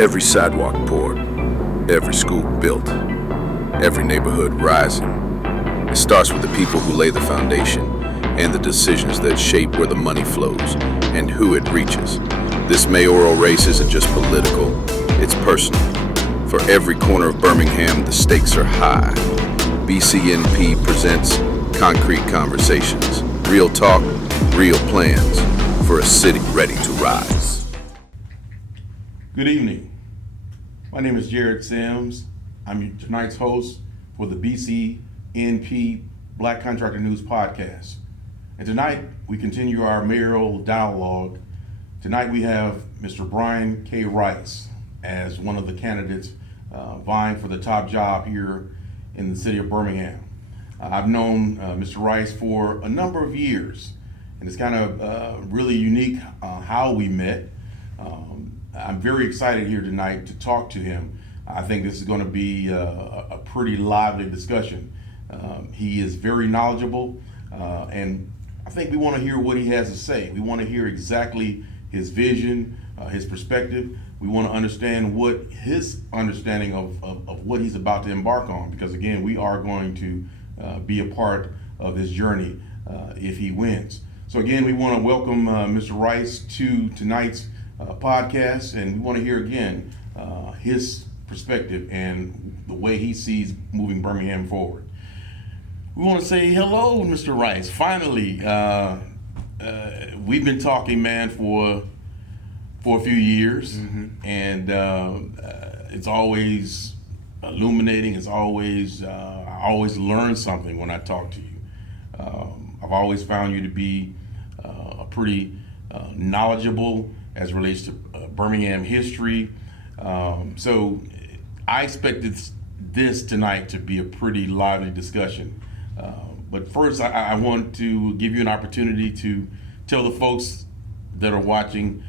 Every sidewalk poured, every school built, every neighborhood rising. It starts with the people who lay the foundation and the decisions that shape where the money flows and who it reaches. This mayoral race isn't just political, it's personal. For every corner of Birmingham, the stakes are high. BCNP presents Concrete Conversations. Real talk, real plans for a city ready to rise. Good evening. My name is Jared Sims. I'm tonight's host for the BCNP Black Contractor News Podcast. And tonight we continue our mayoral dialogue. Tonight we have Mr. Brian K. Rice as one of the candidates vying for the top job here in the city of Birmingham. I've known Mr. Rice for a number of years, and it's kind of really unique how we met. I'm very excited here tonight to talk to him. I think this is going to be a pretty lively discussion. He is very knowledgeable, and I think we want to hear what he has to say. We want to hear exactly his vision, his perspective. We want to understand what his understanding of what he's about to embark on, because again, we are going to be a part of his journey if he wins. So again, we want to welcome Mr. Rice to tonight's podcast, and we want to hear again his perspective and the way he sees moving Birmingham forward. We want to say hello, Mr. Rice. Finally, we've been talking, man, for a few years, and it's always illuminating. It's always I always learn something when I talk to you. I've always found you to be a pretty knowledgeable as it relates to Birmingham history. So I expected this tonight to be a pretty lively discussion. But first, I want to give you an opportunity to tell the folks that are watching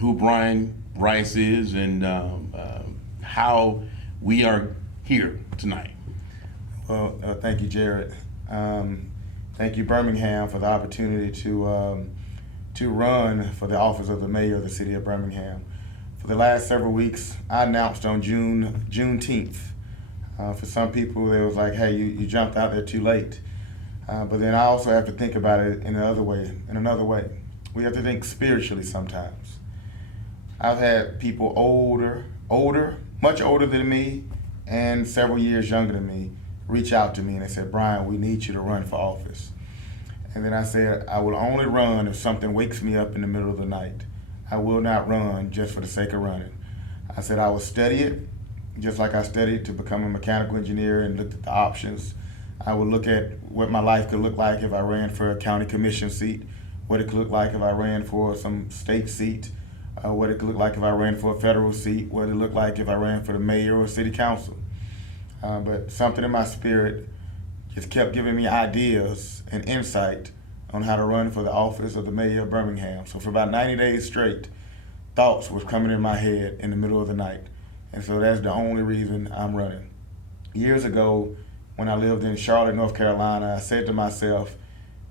who Brian Rice is and how we are here tonight. Well, thank you, Jared. Thank you, Birmingham, for the opportunity to run for the office of the mayor of the city of Birmingham. For the last several weeks, I announced on Juneteenth. For some people, it was like, hey, you jumped out there too late. But then I also have to think about it in another way. We have to think spiritually sometimes. I've had people older, much older than me, and several years younger than me, reach out to me and they said, Brian, we need you to run for office. And then I said, I will only run if something wakes me up in the middle of the night. I will not run just for the sake of running. I said I will study it, just like I studied to become a mechanical engineer and looked at the options. I would look at what my life could look like if I ran for a county commission seat, what it could look like if I ran for some state seat, what it could look like if I ran for a federal seat, what it looked like if I ran for the mayor or city council. But something in my spirit just kept giving me ideas and insight on how to run for the office of the mayor of Birmingham. So for about 90 days straight, thoughts was coming in my head in the middle of the night. And so that's the only reason I'm running. Years ago, when I lived in Charlotte, North Carolina, I said to myself,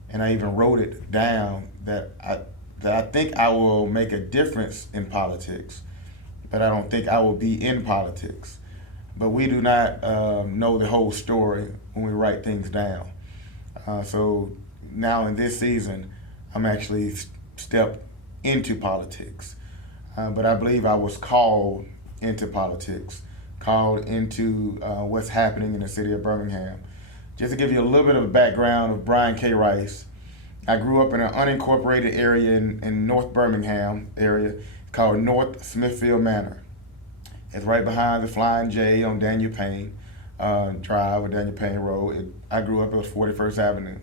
and I even wrote it down, that I think I will make a difference in politics, but I don't think I will be in politics. But we do not know the whole story when we write things down. So now in this season, I'm actually stepped into politics. But I believe I was called into politics, called into what's happening in the city of Birmingham. Just to give you a little bit of a background of Brian K. Rice, I grew up in an unincorporated area in North Birmingham area called North Smithfield Manor. It's right behind the Flying J on Daniel Payne Drive or Daniel Payne Road. I grew up at 41st Avenue.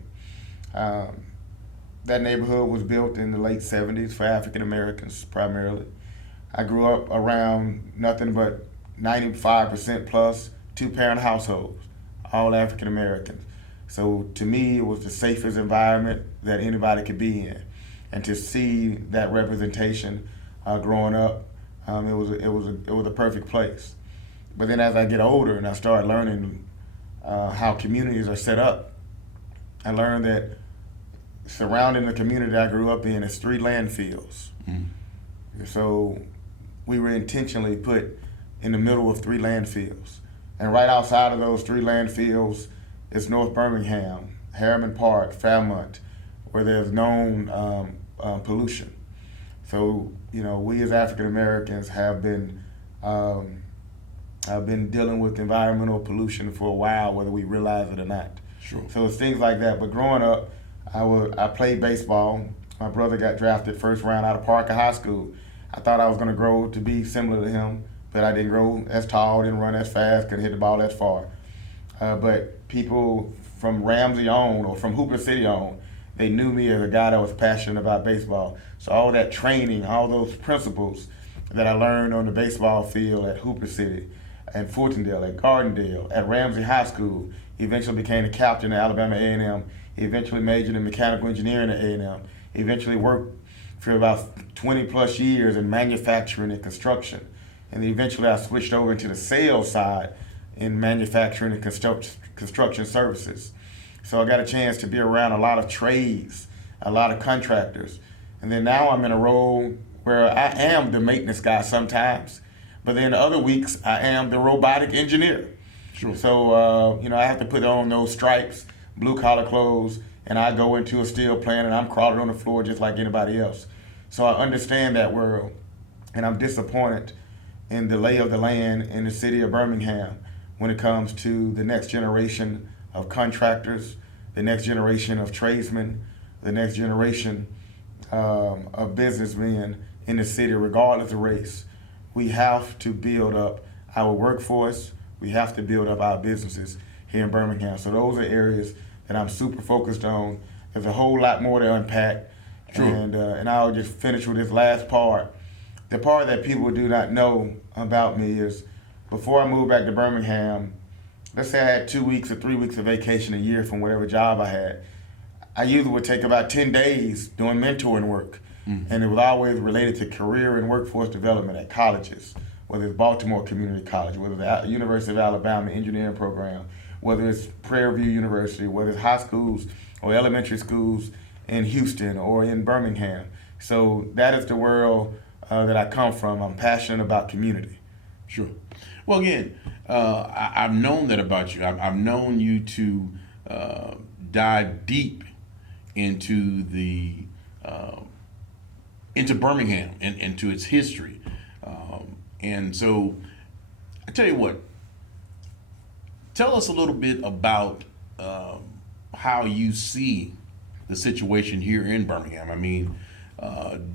That neighborhood was built in the late 70s for African Americans primarily. I grew up around nothing but 95% plus two-parent households, all African Americans. So to me, it was the safest environment that anybody could be in. And to see that representation growing up, it was a perfect place. But then as I get older and I start learning how communities are set up, I learned that surrounding the community I grew up in is 3 landfills. So we were intentionally put in the middle of 3 landfills. And right outside of those 3 landfills is North Birmingham, Harriman Park, Fairmont, where there's known pollution. So, we as African Americans have been dealing with environmental pollution for a while, whether we realize it or not. Sure. So it's things like that. But growing up, I played baseball. My brother got drafted first round out of Parker High School. I thought I was going to grow to be similar to him, but I didn't grow as tall, didn't run as fast, couldn't hit the ball as far. But people from Ramsey on or from Hooper City on, they knew me as a guy that was passionate about baseball. So all that training, all those principles that I learned on the baseball field at Hooper City, at Fultondale, at Gardendale, at Ramsey High School, eventually became the captain at Alabama A&M, eventually majored in mechanical engineering at A&M, eventually worked for about 20 plus years in manufacturing and construction. And eventually I switched over into the sales side in manufacturing and construction services. So I got a chance to be around a lot of trades, a lot of contractors. And then now I'm in a role where I am the maintenance guy sometimes, but then other weeks I am the robotic engineer. Sure. So, I have to put on those stripes, blue collar clothes, and I go into a steel plant and I'm crawling on the floor just like anybody else. So I understand that world, and I'm disappointed in the lay of the land in the city of Birmingham when it comes to the next generation of contractors, the next generation of tradesmen, the next generation of businessmen in the city, regardless of race. We have to build up our workforce. We have to build up our businesses here in Birmingham. So those are areas that I'm super focused on. There's a whole lot more to unpack. True. And I'll just finish with this last part. The part that people do not know about me is before I moved back to Birmingham, let's say I had 2 weeks or 3 weeks of vacation a year from whatever job I had. I usually would take about 10 days doing mentoring work. And it was always related to career and workforce development at colleges, whether it's Baltimore Community College, whether it's the University of Alabama engineering program, whether it's Prairie View University, whether it's high schools or elementary schools in Houston or in Birmingham. So that is the world that I come from. I'm passionate about community. Sure. Well, again, I've known that about you. I've known you to dive deep into into Birmingham and into its history. And so I tell you what, tell us a little bit about how you see the situation here in Birmingham. I mean,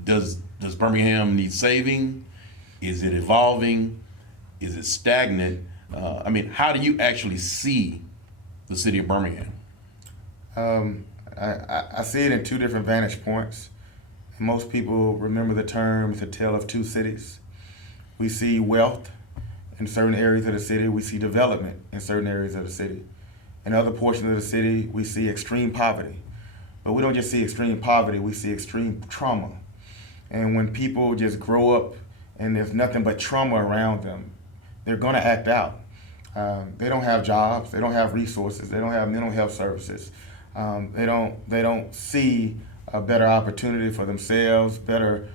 does Birmingham need saving? Is it evolving? Is it stagnant? How do you actually see the city of Birmingham? I see it in 2 different vantage points. Most people remember the term, it's a tale of 2 cities. We see wealth in certain areas of the city. We see development in certain areas of the city. In other portions of the city, we see extreme poverty. But we don't just see extreme poverty, we see extreme trauma. And when people just grow up and there's nothing but trauma around them, they're gonna act out. They don't have jobs, they don't have resources, they don't have mental health services. They don't see a better opportunity for themselves, better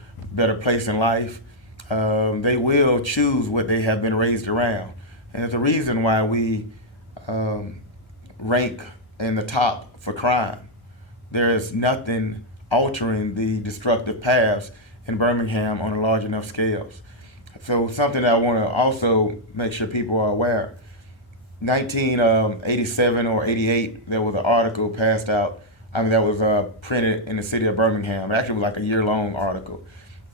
place in life. They will choose what they have been raised around. And there's a reason why we rank in the top for crime. There is nothing altering the destructive paths in Birmingham on a large enough scales. So something that I want to also make sure people are aware. 1987 or 88, there was an article passed out, that was printed in the city of Birmingham. It actually was like a year-long article.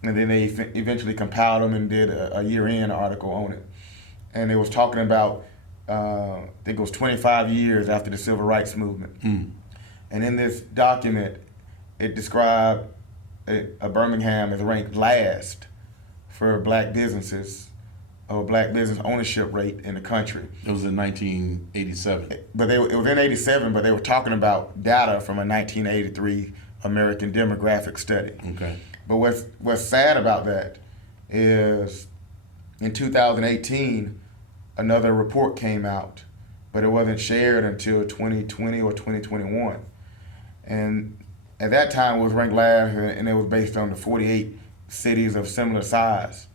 And then they eventually compiled them and did a year-end article on it. And it was talking about, I think it was 25 years after the Civil Rights Movement. And in this document, it described Birmingham as ranked last for black businesses or black business ownership rate in the country. It was in 1987. But it was in 87, but they were talking about data from a 1983 American demographic study. Okay. But what's sad about that is in 2018, another report came out, but it wasn't shared until 2020 or 2021. And at that time, it was ranked last, and it was based on the 48 cities of similar size.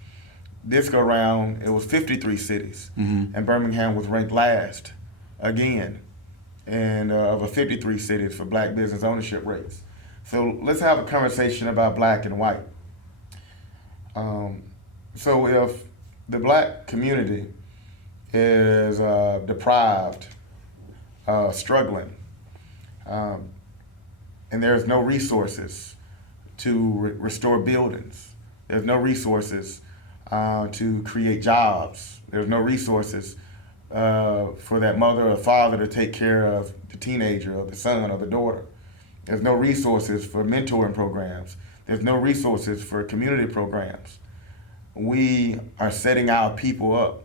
this go round, it was 53 cities, and Birmingham was ranked last again, and of 53 cities for black business ownership rates. So let's have a conversation about black and white. So if the black community is deprived, struggling, and there's no resources to restore buildings, there's no resources to create jobs, there's no resources for that mother or father to take care of the teenager or the son or the daughter. There's no resources for mentoring programs. There's no resources for community programs. We are setting our people up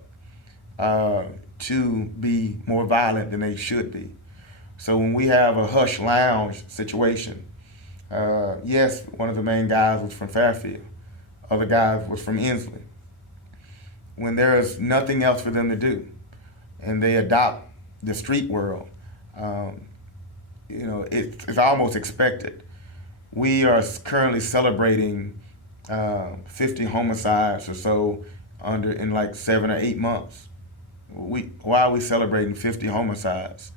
to be more violent than they should be. So when we have a hush lounge situation, yes, one of the main guys was from Fairfield, other guys was from Inslee. When there is nothing else for them to do, and they adopt the street world, it's almost expected. We are currently celebrating 50 homicides or so in like 7 or 8 months. Why are we celebrating 50 homicides?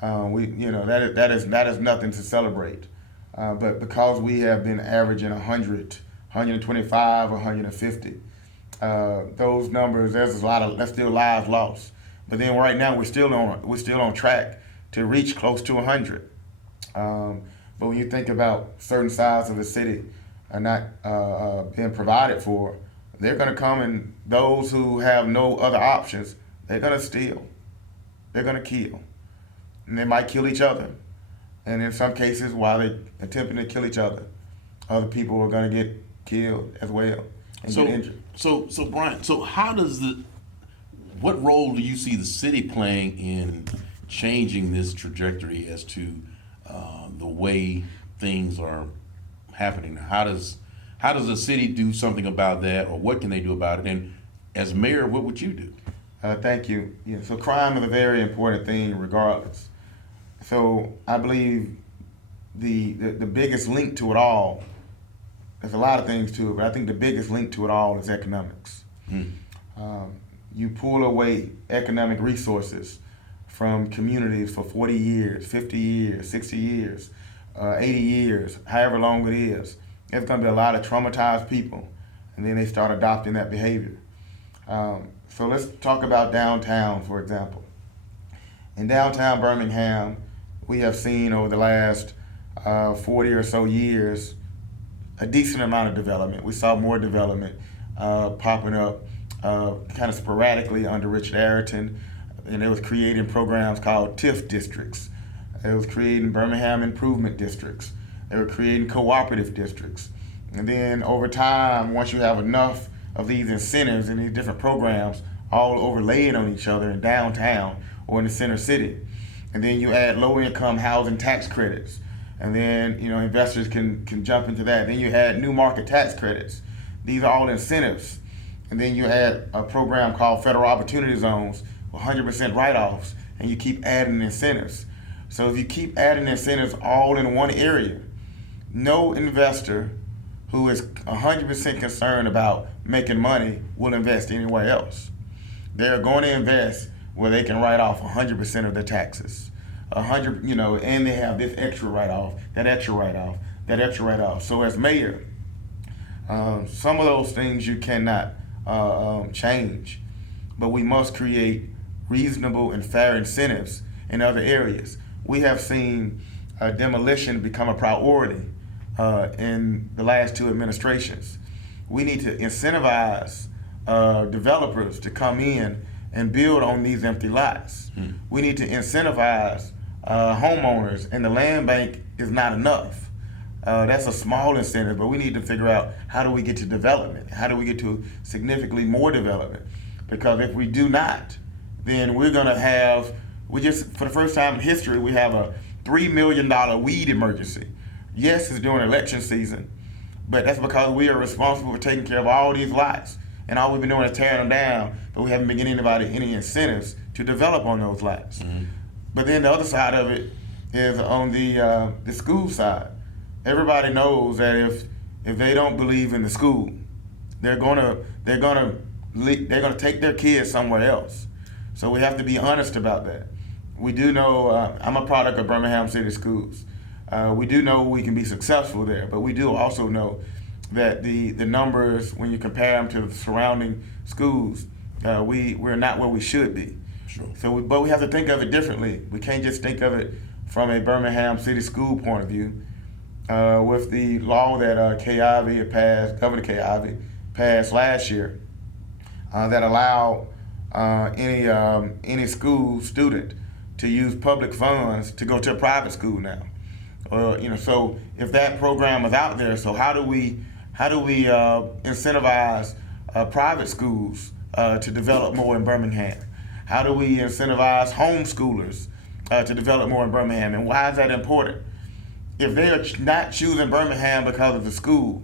That is nothing to celebrate. But because we have been averaging 100, 125, 150, those numbers, that's still lives lost. But then right now we're still on track to reach close to 100. But when you think about certain sides of the city are not being provided for, they're going to come, and those who have no other options, they're going to steal, they're going to kill, and they might kill each other. And in some cases, while they're attempting to kill each other, other people are going to get killed as well and get injured. So Brian, what role do you see the city playing in changing this trajectory as to the way things are happening? How does the city do something about that, or what can they do about it? And as mayor, what would you do? Thank you. Yeah, so crime is a very important thing regardless. So I believe the biggest link to it all, there's a lot of things to it, but I think the biggest link to it all is economics. You pull away economic resources from communities for 40 years, 50 years, 60 years, 80 years, however long it is. There's going to be a lot of traumatized people, and then they start adopting that behavior. So let's talk about downtown, for example. In downtown Birmingham, we have seen over the last 40 or so years a decent amount of development. We saw more development popping up kind of sporadically under Richard Arrington, and it was creating programs called TIF districts. It was creating Birmingham improvement districts. They were creating cooperative districts. And then over time, once you have enough of these incentives and these different programs all overlaid on each other in downtown or in the center city, and then you add low-income housing tax credits, and then investors can jump into that. Then you add new market tax credits. These are all incentives. And then you add a program called Federal Opportunity Zones with 100% write-offs, and you keep adding incentives. So if you keep adding incentives all in one area, no investor who is 100% concerned about making money will invest anywhere else. They're going to invest where they can write off 100% of their taxes. 100, and they have this extra write-off, that extra write-off, that extra write-off. So as mayor, some of those things you cannot change, but we must create reasonable and fair incentives in other areas. We have seen demolition become a priority in the last 2 administrations. We need to incentivize developers to come in and build on these empty lots. We need to incentivize homeowners, and the land bank is not enough. That's a small incentive, but we need to figure out how do we get to development? How do we get to significantly more development? Because if we do not, then we're gonna have, for the first time in history, we have a $3 million weed emergency. Yes, it's during election season, but that's because we are responsible for taking care of all these lots. And all we've been doing is tearing them down, but we haven't been getting anybody any incentives to develop on those lots. But then the other side of it is on the school side. Everybody knows that if they don't believe in the school, they're gonna they're going to take their kids somewhere else. So we have to be honest about that. We do know, I'm a product of Birmingham City Schools. We do know we can be successful there, but we do also know that the numbers, when you compare them to the surrounding schools, we're not where we should be. Sure. But we have to think of it differently. We can't just think of it from a Birmingham City School point of view. With the law that Governor Kay Ivey passed last year, that allowed any school student to use public funds to go to a private school now. So if that program is out there, so how do we incentivize private schools to develop more in Birmingham? How do we incentivize homeschoolers to develop more in Birmingham? And why is that important? If they are not choosing Birmingham because of the school,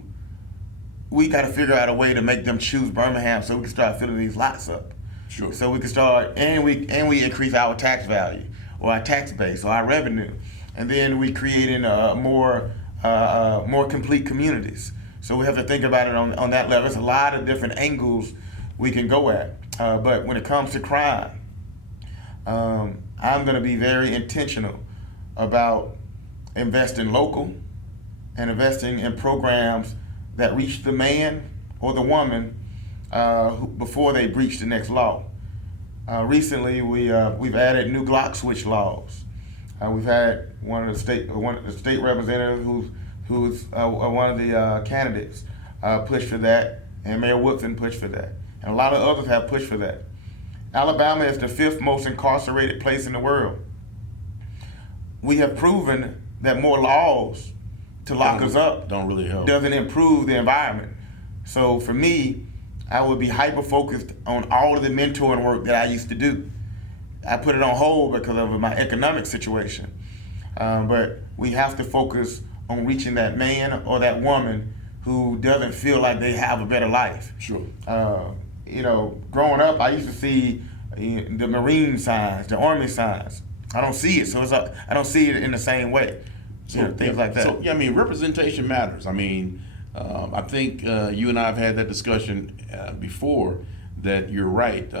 we got to figure out a way to make them choose Birmingham so we can start filling these lots up. Sure. So we can start, and we increase our tax value or our tax base or our revenue, and then we creating more complete communities. So we have to think about it on that level. There's a lot of different angles we can go at, but when it comes to crime, I'm going to be very intentional about investing local and investing in programs that reach the man or the woman before they breach the next law. Recently, we've added new Glock switch laws. We've had one of the state representatives who's one of the candidates push for that, and Mayor Woodfin pushed for that, and a lot of others have pushed for that. Alabama is the 5th most incarcerated place in the world. We have proven that more laws to lock us up don't really help. Doesn't improve the environment. So for me, I would be hyper focused on all of the mentoring work that I used to do. I put it on hold because of my economic situation. But we have to focus on reaching that man or that woman who doesn't feel like they have a better life. Sure. Growing up, I used to see the Marine signs, the Army signs. I don't see it, so I don't see it in the same way. Things like that. So, representation matters. I think you and I have had that discussion before, that you're right.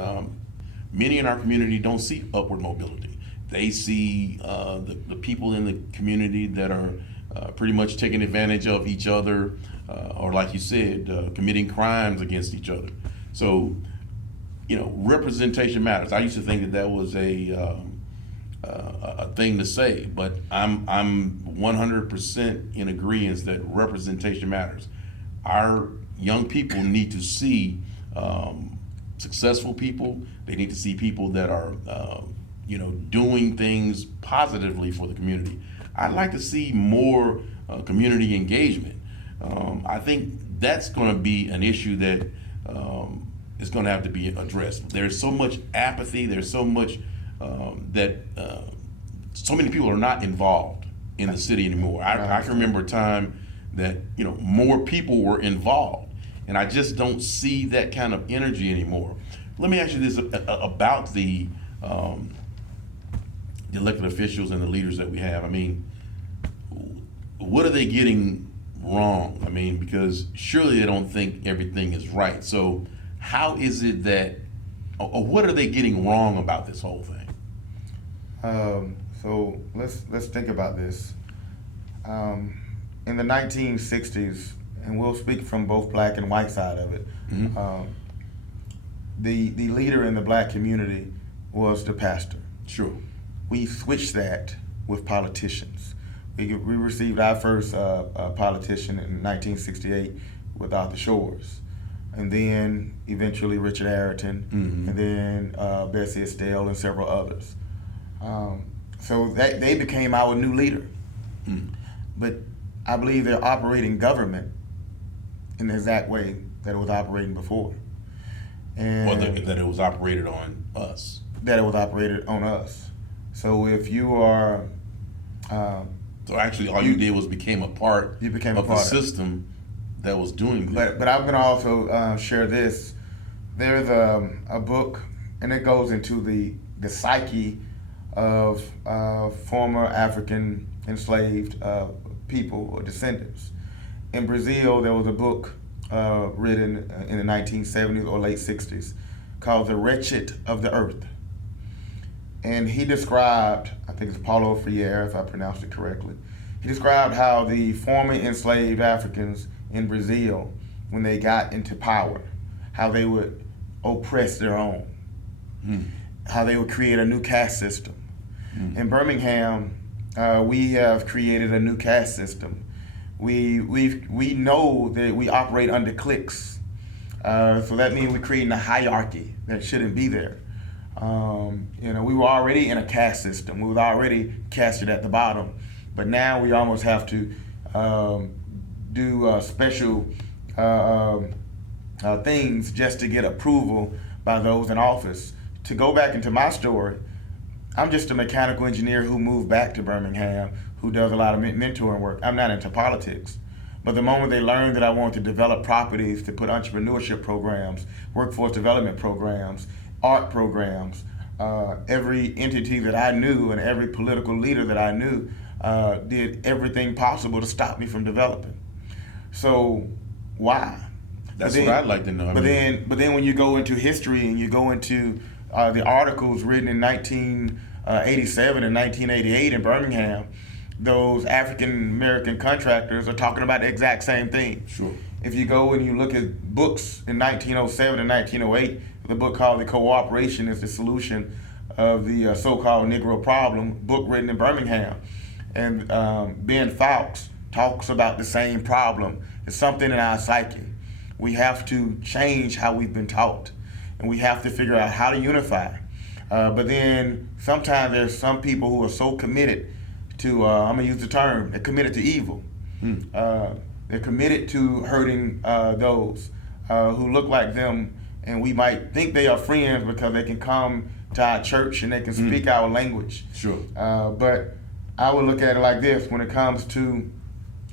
Many in our community don't see upward mobility. They see the people in the community that are pretty much taking advantage of each other, or like you said, committing crimes against each other. So, representation matters. I used to think that was a thing to say, but I'm 100% in agreement that representation matters. Our young people need to see successful people. They need to see people that are doing things positively for the community. I'd like to see more community engagement. I think that's going to be an issue that is going to have to be addressed. There's so much apathy. There's so much so many people are not involved in the city anymore. I can remember a time that more people were involved, and I just don't see that kind of energy anymore. Let me ask you this about the elected officials and the leaders that we have. What are they getting wrong? Because surely they don't think everything is right. So how is it that, or what are they getting wrong about this whole thing? So let's think about this. In the 1960s, and we'll speak from both black and white side of it, Mm-hmm. The leader in the black community was the pastor. Sure. We switched that with politicians. We received our first politician in 1968 with Arthur Shores, and then eventually Richard Arrington, Mm-hmm. and then Bessie Estelle and several others. So they became our new leader. Mm. But I believe they're operating government in the exact way that it was operating before. And Or that it was operated on us. that it was operated on us. So if you are So actually all you did was became a part You became a of part the of it. system that was doing that. But I'm going to also share this. There's a book, and it goes into the psyche of former African enslaved people or descendants. In Brazil, there was a book written in the 1970s or late 60s called The Wretched of the Earth. And he described, I think it's Paulo Freire, if I pronounced it correctly, he described how the former enslaved Africans in Brazil, when they got into power, how they would oppress their own, how they would create a new caste system. In Birmingham, we have created a new caste system. We know that we operate under cliques, so that means we're creating a hierarchy that shouldn't be there. We were already in a caste system. We were already casted at the bottom, but now we almost have to do special things just to get approval by those in office. To go back into my story, I'm just a mechanical engineer who moved back to Birmingham, who does a lot of mentoring work. I'm not into politics. But the moment they learned that I wanted to develop properties, to put entrepreneurship programs, workforce development programs, art programs, every entity that I knew and every political leader that I knew did everything possible to stop me from developing. So why? That's what I'd like to know. But then when you go into history and you go into the articles written in 1987 and 1988 in Birmingham, those African American contractors are talking about the exact same thing. Sure. If you go and you look at books in 1907 and 1908, the book called The Cooperation is the Solution of the so-called Negro Problem, book written in Birmingham. And Ben Fawkes talks about the same problem. It's something in our psyche. We have to change how we've been taught, and we have to figure out how to unify. But then sometimes there's some people who are so committed to, I'm gonna use the term, they're committed to evil. They're committed to hurting those who look like them, and we might think they are friends because they can come to our church and they can speak our language. Sure. But I would look at it like this when it comes to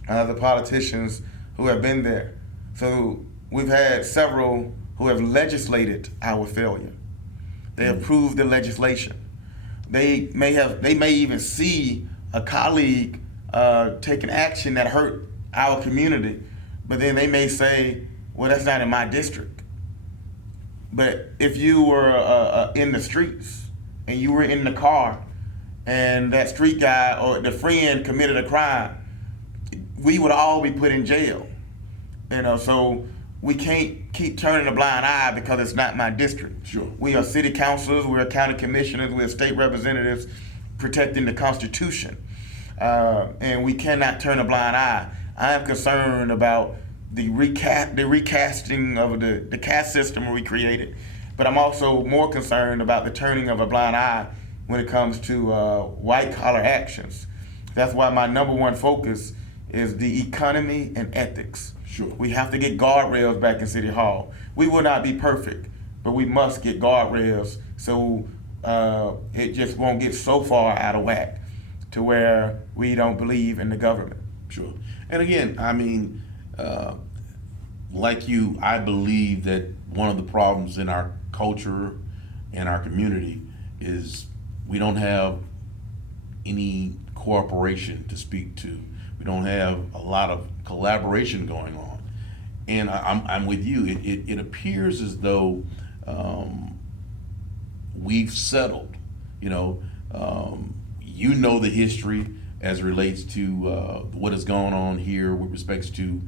the politicians who have been there. So we've had several who have legislated our failure. They approved the legislation. They may even see a colleague taking action that hurt our community, but then they may say, well, that's not in my district. But if you were in the streets and you were in the car and that street guy or the friend committed a crime, we would all be put in jail. So we can't keep turning a blind eye because it's not my district. Sure. We are city councilors, we're county commissioners, we're state representatives protecting the Constitution. And we cannot turn a blind eye. I am concerned about the recasting of the caste system we created, but I'm also more concerned about the turning of a blind eye when it comes to white collar actions. That's why my number one focus is the economy and ethics. Sure. We have to get guardrails back in City Hall. We will not be perfect, but we must get guardrails so it just won't get so far out of whack to where we don't believe in the government. Sure. And again, I mean, like you, I believe that one of the problems in our culture and our community is we don't have any cooperation to speak to. We don't have a lot of collaboration going on. And I'm with you. It appears as though we've settled. You know the history as it relates to what is going on here with respects to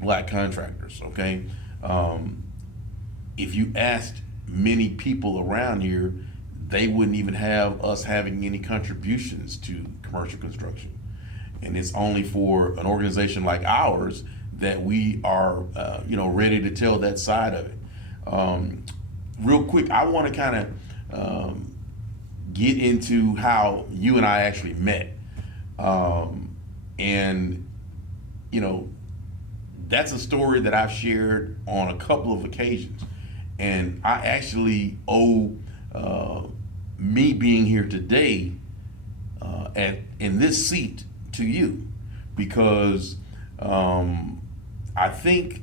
black contractors, okay? If you asked many people around here, they wouldn't even have us having any contributions to commercial construction. And it's only for an organization like ours that we are, ready to tell that side of it. Real quick, I want to kind of get into how you and I actually met. That's a story that I've shared on a couple of occasions. And I actually owe me being here today in this seat to you, because I think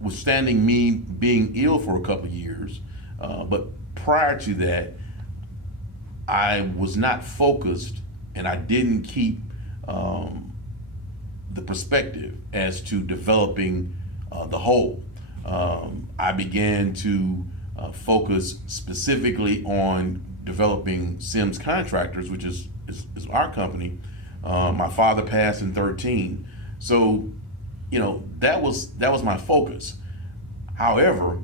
withstanding me being ill for a couple of years, but prior to that, I was not focused and I didn't keep the perspective as to developing the whole. I began to focus specifically on developing Sims Contractors, which is our company. My father passed in 2013, so that was my focus. However,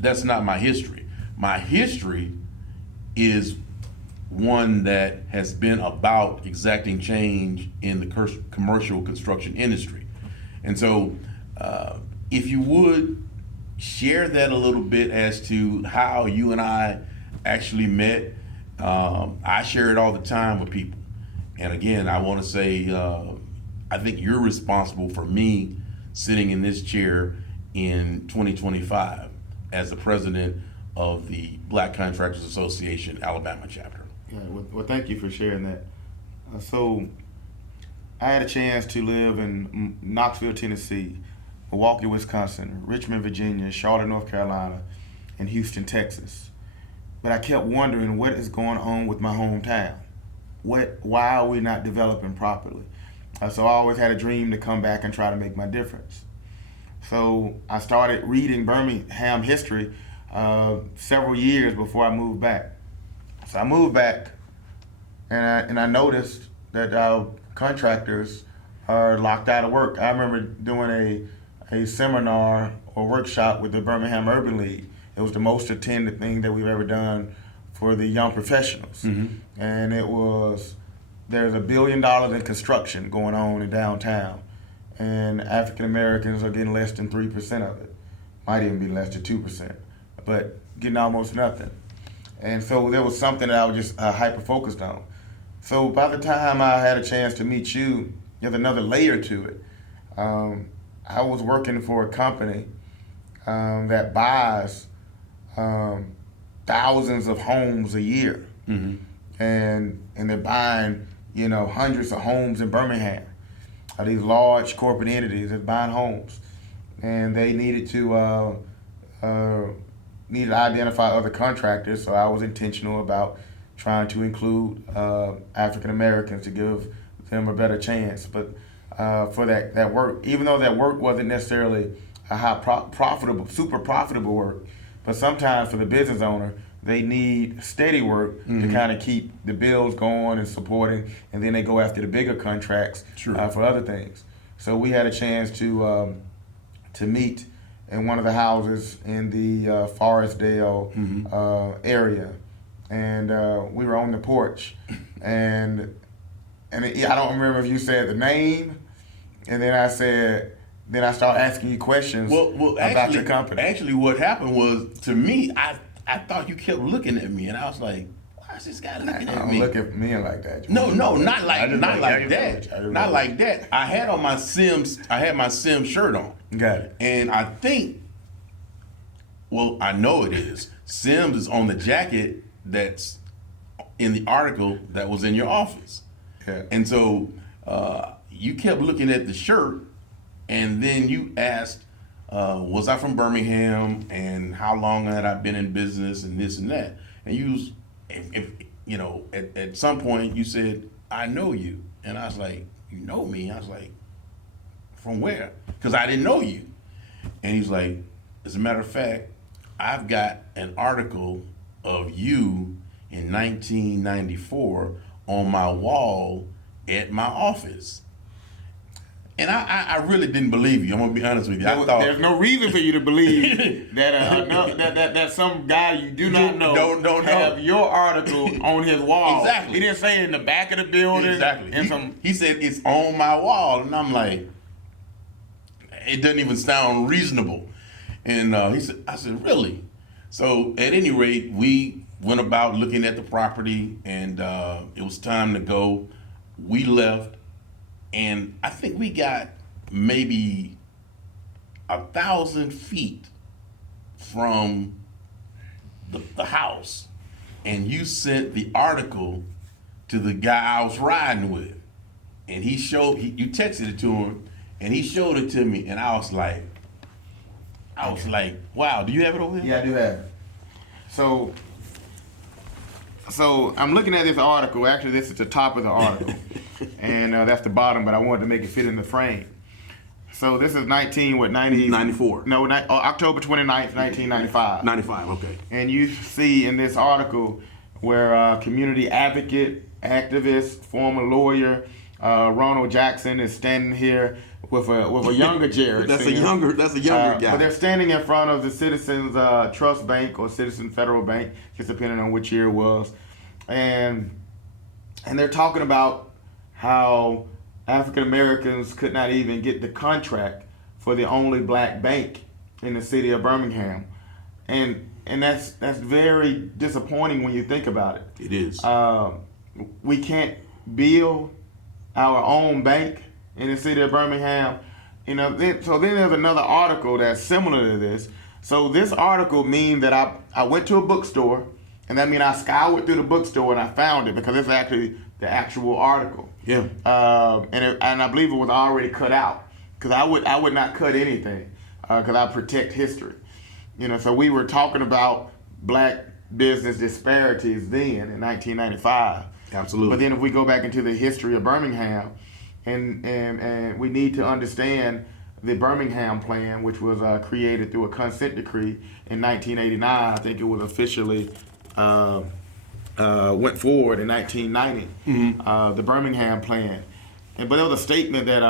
that's not my history. My history is one that has been about exacting change in the commercial construction industry. And so if you would share that a little bit as to how you and I actually met. I share it all the time with people. And again, I want to say, I think you're responsible for me sitting in this chair in 2025 as the president of the Black Contractors Association Alabama chapter. Yeah, well, thank you for sharing that. So I had a chance to live in Knoxville, Tennessee, Milwaukee, Wisconsin, Richmond, Virginia, Charlotte, North Carolina, and Houston, Texas. But I kept wondering what is going on with my hometown. Why are we not developing properly? So I always had a dream to come back and try to make my difference. So I started reading Birmingham history several years before I moved back. So I moved back, and I noticed that our contractors are locked out of work. I remember doing a seminar or workshop with the Birmingham Urban League. It was the most attended thing that we've ever done for the young professionals. Mm-hmm. And there's $1 billion in construction going on in downtown, and African Americans are getting less than 3% of it. Might even be less than 2%, but getting almost nothing. And so there was something that I was just hyper-focused on. So by the time I had a chance to meet you, there's another layer to it. I was working for a company that buys thousands of homes a year. Mm-hmm. And they're buying, hundreds of homes in Birmingham. These large corporate entities that buying homes. And they needed to identify other contractors, so I was intentional about trying to include African Americans to give them a better chance. But for that work, even though that work wasn't necessarily a super profitable work, but sometimes for the business owner, they need steady work to kind of keep the bills going and supporting, and then they go after the bigger contracts for other things. So we had a chance to meet in one of the houses in the Forestdale area, and we were on the porch, and I don't remember if you said the name, and then I started asking you questions about your company. Actually, what happened was, to me, I thought you kept looking at me, and I was like, why is this guy looking at me? Don't look at me like that. No, not like that. Not like that. I had on my Sims shirt on. Got it. And I think, I know it is. Sims is on the jacket that's in the article that was in your office. Yeah. And so you kept looking at the shirt, and then you asked, was I from Birmingham, and how long had I been in business, and this and that. And at some point you said, I know you. And I was like, you know me? I was like, from where? Because I didn't know you. And he's like, as a matter of fact, I've got an article of you in 1994 on my wall at my office. And I really didn't believe you. I'm gonna be honest with you. There's no reason for you to believe that some guy you do not know don't have your article on his wall. Exactly. He didn't say it in the back of the building. Exactly. He said it's on my wall, and I'm like, it doesn't even sound reasonable. And I said, really? So at any rate, we went about looking at the property, and it was time to go. We left. And I think we got maybe 1,000 feet from the house, and you sent the article to the guy I was riding with, and you texted it to him, and he showed it to me, and I was like, wow. Do you have it over there? Yeah, I do have it. So I'm looking at this article. Actually, this is the top of the article. and that's the bottom, but I wanted to make it fit in the frame. So this is 94. No, October 29th, 1995. 95, okay. And you see in this article where community advocate, activist, former lawyer, Ronald Jackson is standing here with a younger Jared. That's a younger guy. But they're standing in front of the Citizens Trust Bank or Citizen Federal Bank, just depending on which year it was, and they're talking about how African Americans could not even get the contract for the only black bank in the city of Birmingham, and that's very disappointing when you think about it. It is. We can't build our own bank in the city of Birmingham. So then there's another article that's similar to this. So this article means that I went to a bookstore, and that means I scoured through the bookstore and I found it because it's actually the actual article. Yeah. And I believe it was already cut out because I would not cut anything because I protect history. So we were talking about black business disparities then in 1995. Absolutely. But then if we go back into the history of Birmingham, and we need to understand the Birmingham Plan, which was created through a consent decree in 1989. I think it was officially went forward in 1990. Mm-hmm. The Birmingham Plan. But there was a statement that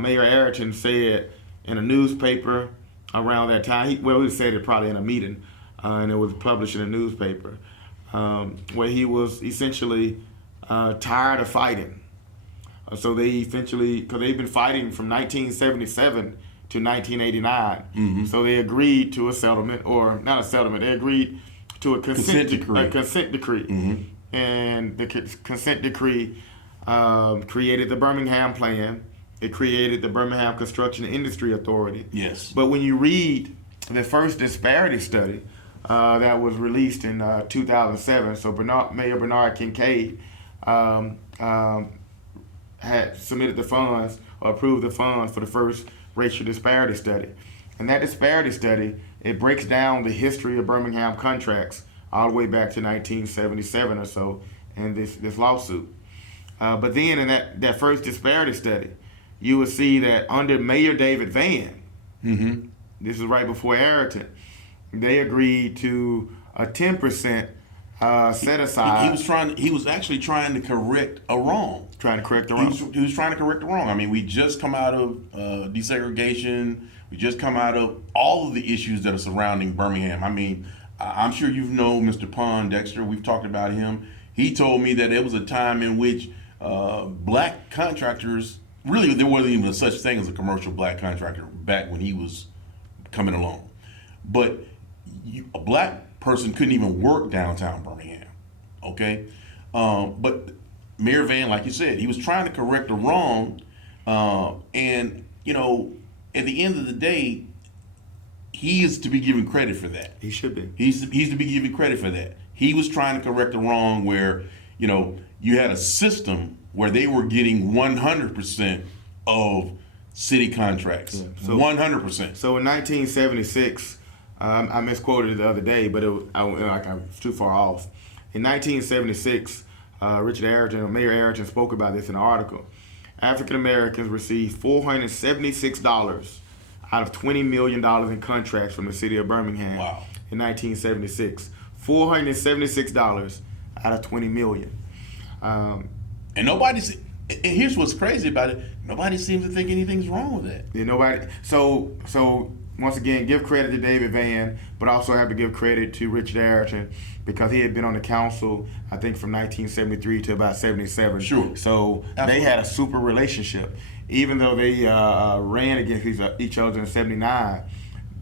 Mayor Ayrton said in a newspaper around that time. He said it probably in a meeting, and it was published in a newspaper, where he was essentially tired of fighting. So they eventually, because they've been fighting from 1977 to 1989, mm-hmm. So they agreed to a settlement, or not a settlement, they agreed to a consent decree. Mm-hmm. And the consent decree created the Birmingham Plan. It created the Birmingham Construction Industry Authority. Yes. But when you read the first disparity study that was released in 2007, so Mayor Bernard Kincaid had submitted the funds or approved the funds for the first racial disparity study. And that disparity study, it breaks down the history of Birmingham contracts all the way back to 1977 or so in this lawsuit. But then in that first disparity study, you will see that under Mayor David Vann, mm-hmm. This is right before Ayrton, they agreed to a 10% set aside. He was actually trying to correct a wrong. Trying to correct the wrong. He was trying to correct the wrong. I mean, we just come out of desegregation. We just come out of all of the issues that are surrounding Birmingham. I mean, I'm sure you know Mr. Pond Dexter. We've talked about him. He told me that there was a time in which black contractors, really there wasn't even such thing as a commercial black contractor back when he was coming along. But a black person couldn't even work downtown Birmingham, okay? But Mayor Vann, like you said, he was trying to correct the wrong, and at the end of the day, he is to be given credit for that. He should be. He's to be given credit for that. He was trying to correct the wrong where, you had a system where they were getting 100% of city contracts. Yeah. So 100%. So in 1976, I misquoted it the other day, but I was too far off. In 1976, Mayor Ayrton spoke about this in an article. African Americans received $476 out of $20 million in contracts from the city of Birmingham. Wow. In 1976. $476 out of $20 million. And here's what's crazy about it, nobody seems to think anything's wrong with that. Yeah, nobody. So once again, give credit to David Vann, but also have to give credit to Richard Ayrton because he had been on the council, I think, from 1973 to about 77. Sure. So Absolutely. They had a super relationship. Even though they ran against each other in 79,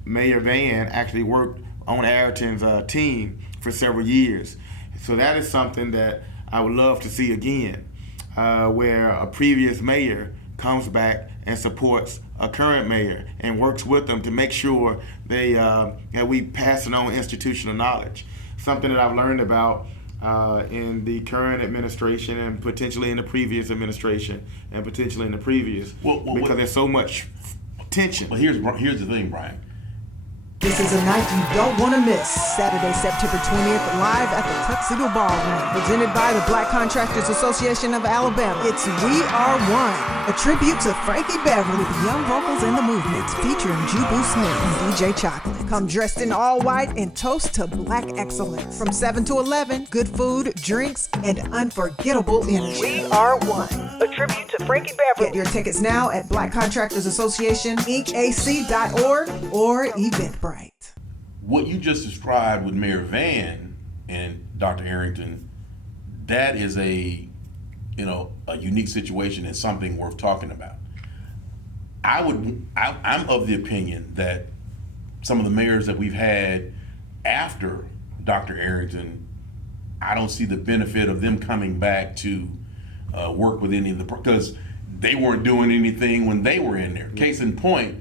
Mayor Vann actually worked on Ayrton's team for several years. So that is something that I would love to see again, where a previous mayor comes back and supports a current mayor and works with them to make sure that we pass on institutional knowledge. Something that I've learned about in the current administration and potentially in the previous administration and potentially in the previous, because there's so much tension. But here's the thing, Brian. This is a night you don't want to miss. Saturday, September 20th, live at the Tuxedo Ballroom. Presented by the Black Contractors Association of Alabama. It's We Are One, a tribute to Frankie Beverly with young vocals in the movement, featuring Jubu Smith and DJ Chocolate. Come dressed in all white and toast to Black excellence. From 7 to 11, good food, drinks, and unforgettable energy. We Are One, a tribute to Frankie Beverly. Get your tickets now at Black Contractors Association, incac.org or Eventbrite. What you just described with Mayor Van and Dr. Arrington, that is a unique situation and something worth talking about. I'm of the opinion that some of the mayors that we've had after Dr. Arrington, I don't see the benefit of them coming back to work with any of because they weren't doing anything when they were in there. Case in point,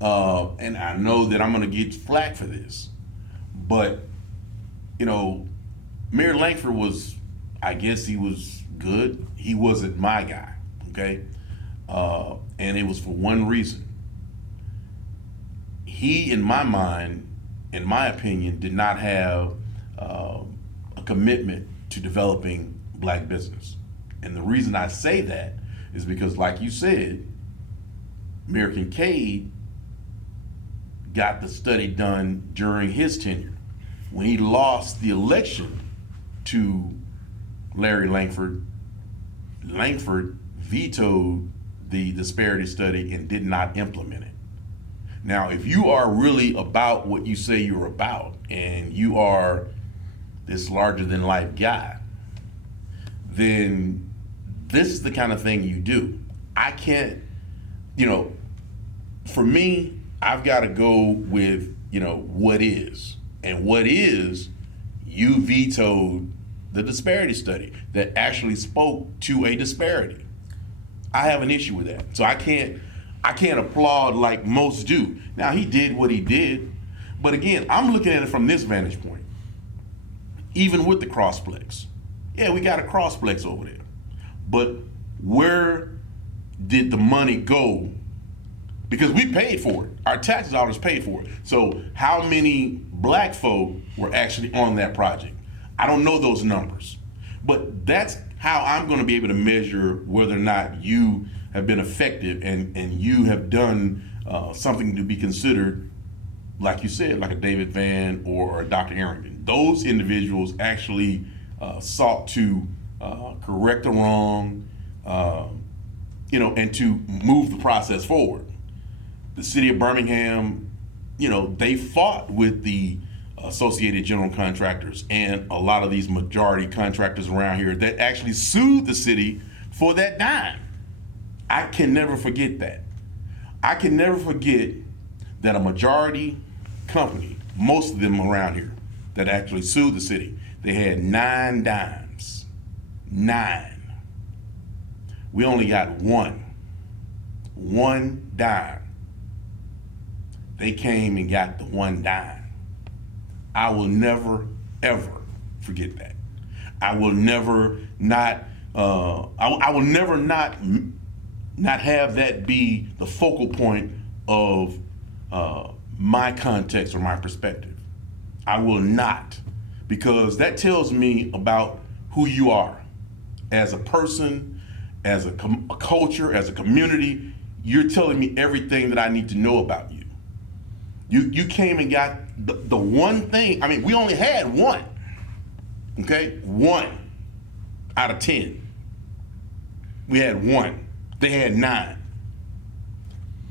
and I know that I'm going to get flack for this, but Mayor Langford was, I guess he was good. He wasn't my guy, okay? And it was for one reason. He, in my mind, in my opinion, did not have a commitment to developing Black business. And the reason I say that is because, like you said, Mayor Kincaid got the study done during his tenure. When he lost the election to Larry Langford, Langford vetoed the disparity study and did not implement it. Now, if you are really about what you say you're about, and you are this larger than life guy, then this is the kind of thing you do. I can't, for me, I've got to go with, what is. And what is, you vetoed the disparity study that actually spoke to a disparity. I have an issue with that. So I can't applaud like most do. Now, he did what he did, but again, I'm looking at it from this vantage point. Even with the crossplex. Yeah, we got a crossplex over there. But where did the money go? Because we paid for it. Our tax dollars paid for it. So how many Black folk were actually on that project? I don't know those numbers. But that's how I'm going to be able to measure whether or not you have been effective and you have done something to be considered, like you said, like a David Van or a Dr. Arrington. Those individuals actually sought to correct the wrong, and to move the process forward. The city of Birmingham, they fought with the Associated General Contractors and a lot of these majority contractors around here that actually sued the city for that dime. I can never forget that. I can never forget that a majority company, most of them around here, that actually sued the city, they had 9 dimes. 9. We only got 1. 1 dime. They came and got the 1 dime. I will never, ever forget that. I will never not, I will never not have that be the focal point of my context or my perspective. I will not, because that tells me about who you are as a person, as a culture, as a community. You're telling me everything that I need to know about you. You came and got the one thing. I mean, we only had 1, okay? 1 out of 10. We had 1. They had 9.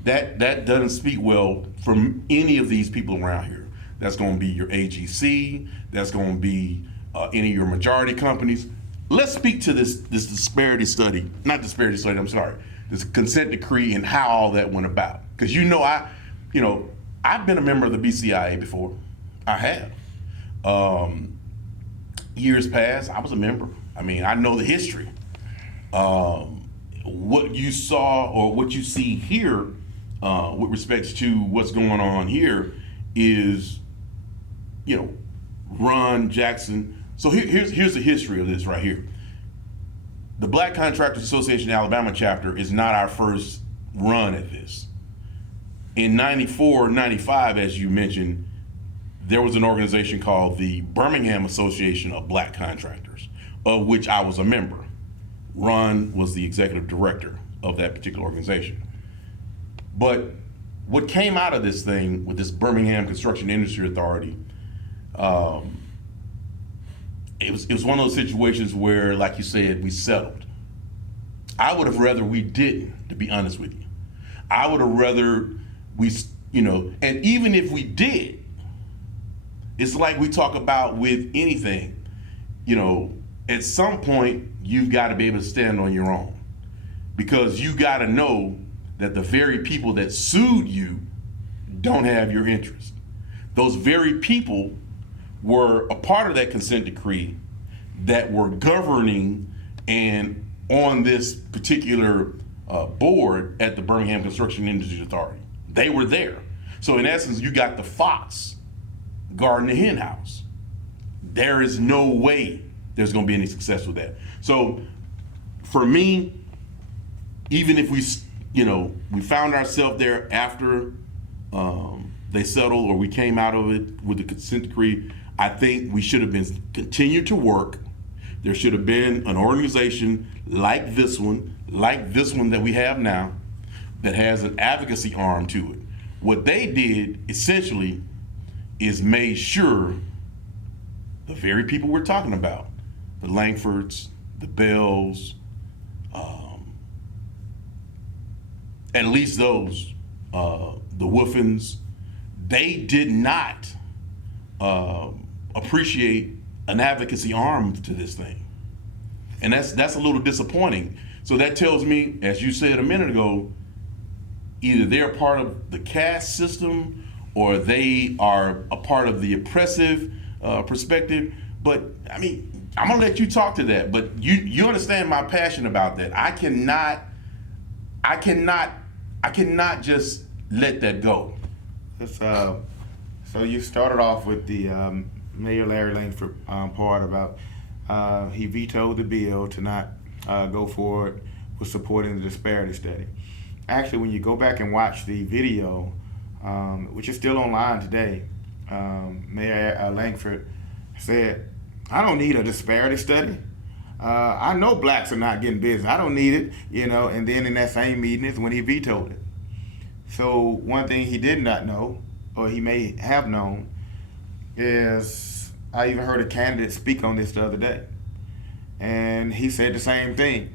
That doesn't speak well from any of these people around here. That's going to be your AGC. That's going to be any of your majority companies. Let's speak to this disparity study. Not disparity study, I'm sorry. This consent decree and how all that went about. Because I've been a member of the BCIA before. I have. Years past, I was a member. I mean, I know the history. What you saw or what you see here with respects to what's going on here is, Ron Jackson. So here's the history of this right here. The Black Contractors Association Alabama chapter is not our first run at this. In 94, 95, as you mentioned, there was an organization called the Birmingham Association of Black Contractors, of which I was a member. Ron was the executive director of that particular organization. But what came out of this thing with this Birmingham Construction Industry Authority, it was one of those situations where, like you said, we settled. I would have rather we didn't, to be honest with you. I would have rather we, and even if we did, it's like we talk about with anything, at some point you've got to be able to stand on your own, because you got to know that the very people that sued you don't have your interest. Those very people were a part of that consent decree that were governing and on this particular board at the Birmingham Construction Industry Authority. They were there. So in essence, you got the fox guarding the hen house. There is no way there's gonna be any success with that. So for me, even if we found ourselves there after they settled, or we came out of it with the consent decree, I think we should have been continued to work. There should have been an organization like this one that we have now, that has an advocacy arm to it. What they did essentially is made sure the very people we're talking about, the Langfords, the Bells, at least those, the Woofins, they did not appreciate an advocacy arm to this thing. And that's a little disappointing. So that tells me, as you said a minute ago, either they're part of the caste system or they are a part of the oppressive perspective. But I mean, I'm gonna let you talk to that, but you understand my passion about that. I cannot just let that go. So you started off with the Mayor Larry Langford part about he vetoed the bill to not go forward with supporting the disparity study. Actually, when you go back and watch the video, which is still online today, Mayor Langford said, "I don't need a disparity study. I know blacks are not getting business. I don't need it, And then in that same meeting is when he vetoed it. So one thing he did not know, or he may have known, is I even heard a candidate speak on this the other day, and he said the same thing.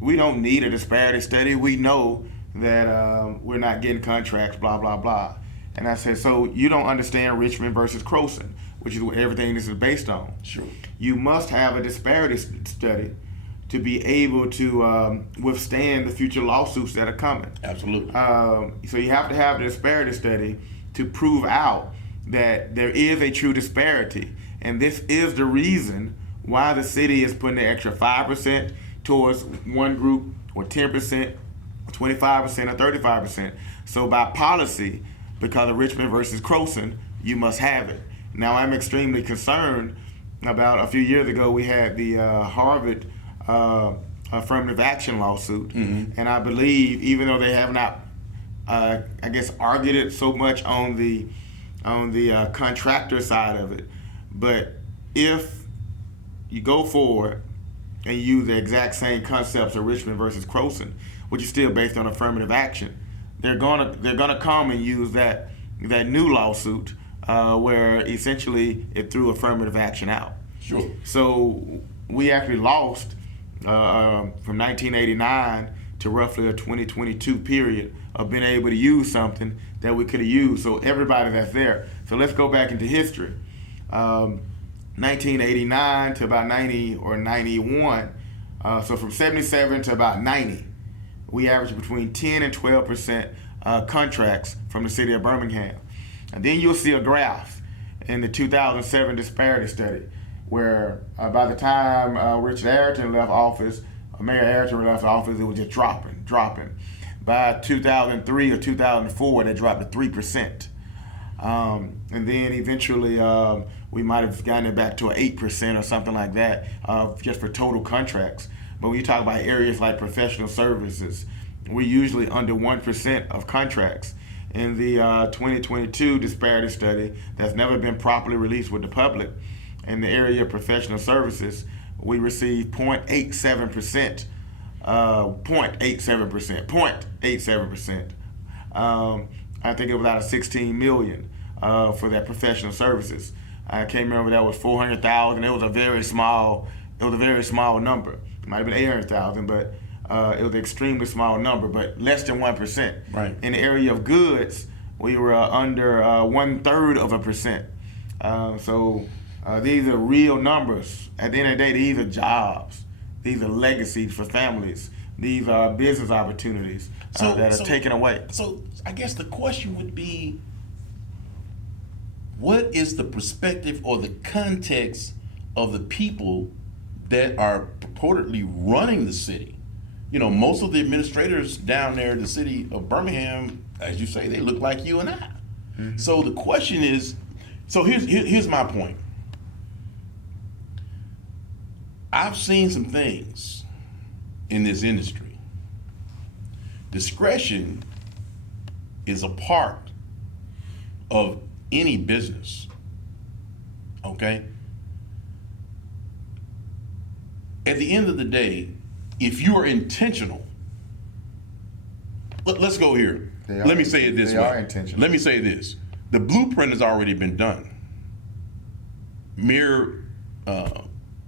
We don't need a disparity study. We know that we're not getting contracts, blah, blah, blah. And I said, so you don't understand Richmond versus Croson, which is what everything this is based on. Sure. You must have a disparity study to be able to withstand the future lawsuits that are coming. Absolutely. So you have to have the disparity study to prove out that there is a true disparity. And this is the reason why the city is putting the extra 5% towards one group, or 10%, or 25%, or 35%. So by policy, because of Richmond versus Croson, you must have it. Now I'm extremely concerned about, a few years ago we had the Harvard affirmative action lawsuit, and I believe, even though they have not, argued it so much on the contractor side of it, but if you go forward and use the exact same concepts of Richmond versus Croson, which is still based on affirmative action, they're gonna come and use that new lawsuit where essentially it threw affirmative action out. Sure. So we actually lost from 1989 to roughly a 2022 period of being able to use something that we could have used. So everybody that's there. So let's go back into history. 1989 to about 90 or 91. So from 77 to about 90, we averaged between 10 and 12% contracts from the city of Birmingham. And then you'll see a graph in the 2007 disparity study where by the time Richard Ayrton left office, Mayor Ayrton left office, it was just dropping. By 2003 or 2004, they dropped to 3%. And then eventually we might have gotten it back to 8% or something like that, just for total contracts. But when you talk about areas like professional services, we're usually under 1% of contracts. in the 2022 disparity study that's never been properly released with the public, in the area of professional services, we received 0.87%. 0.87%. I think it was out of 16 million for that professional services. I can't remember, that was 400,000. It was a very small number. It might have been 800,000, but it was an extremely small number, but less than 1%. Right. In the area of goods, we were under 1/3%. So these are real numbers. At the end of the day, these are jobs. These are legacies for families. These are business opportunities that are taken away. So I guess the question would be, what is the perspective or the context of the people that are purportedly running the city? Most of the administrators down there in the city of Birmingham, as you say, they look like you and I. Mm-hmm. So the question is, here's my point. I've seen some things in this industry. Discretion is a part of any business, okay? At the end of the day, if you are intentional, let's go here. Let me say it this way. They are intentional. Let me say this. The blueprint has already been done. Mayor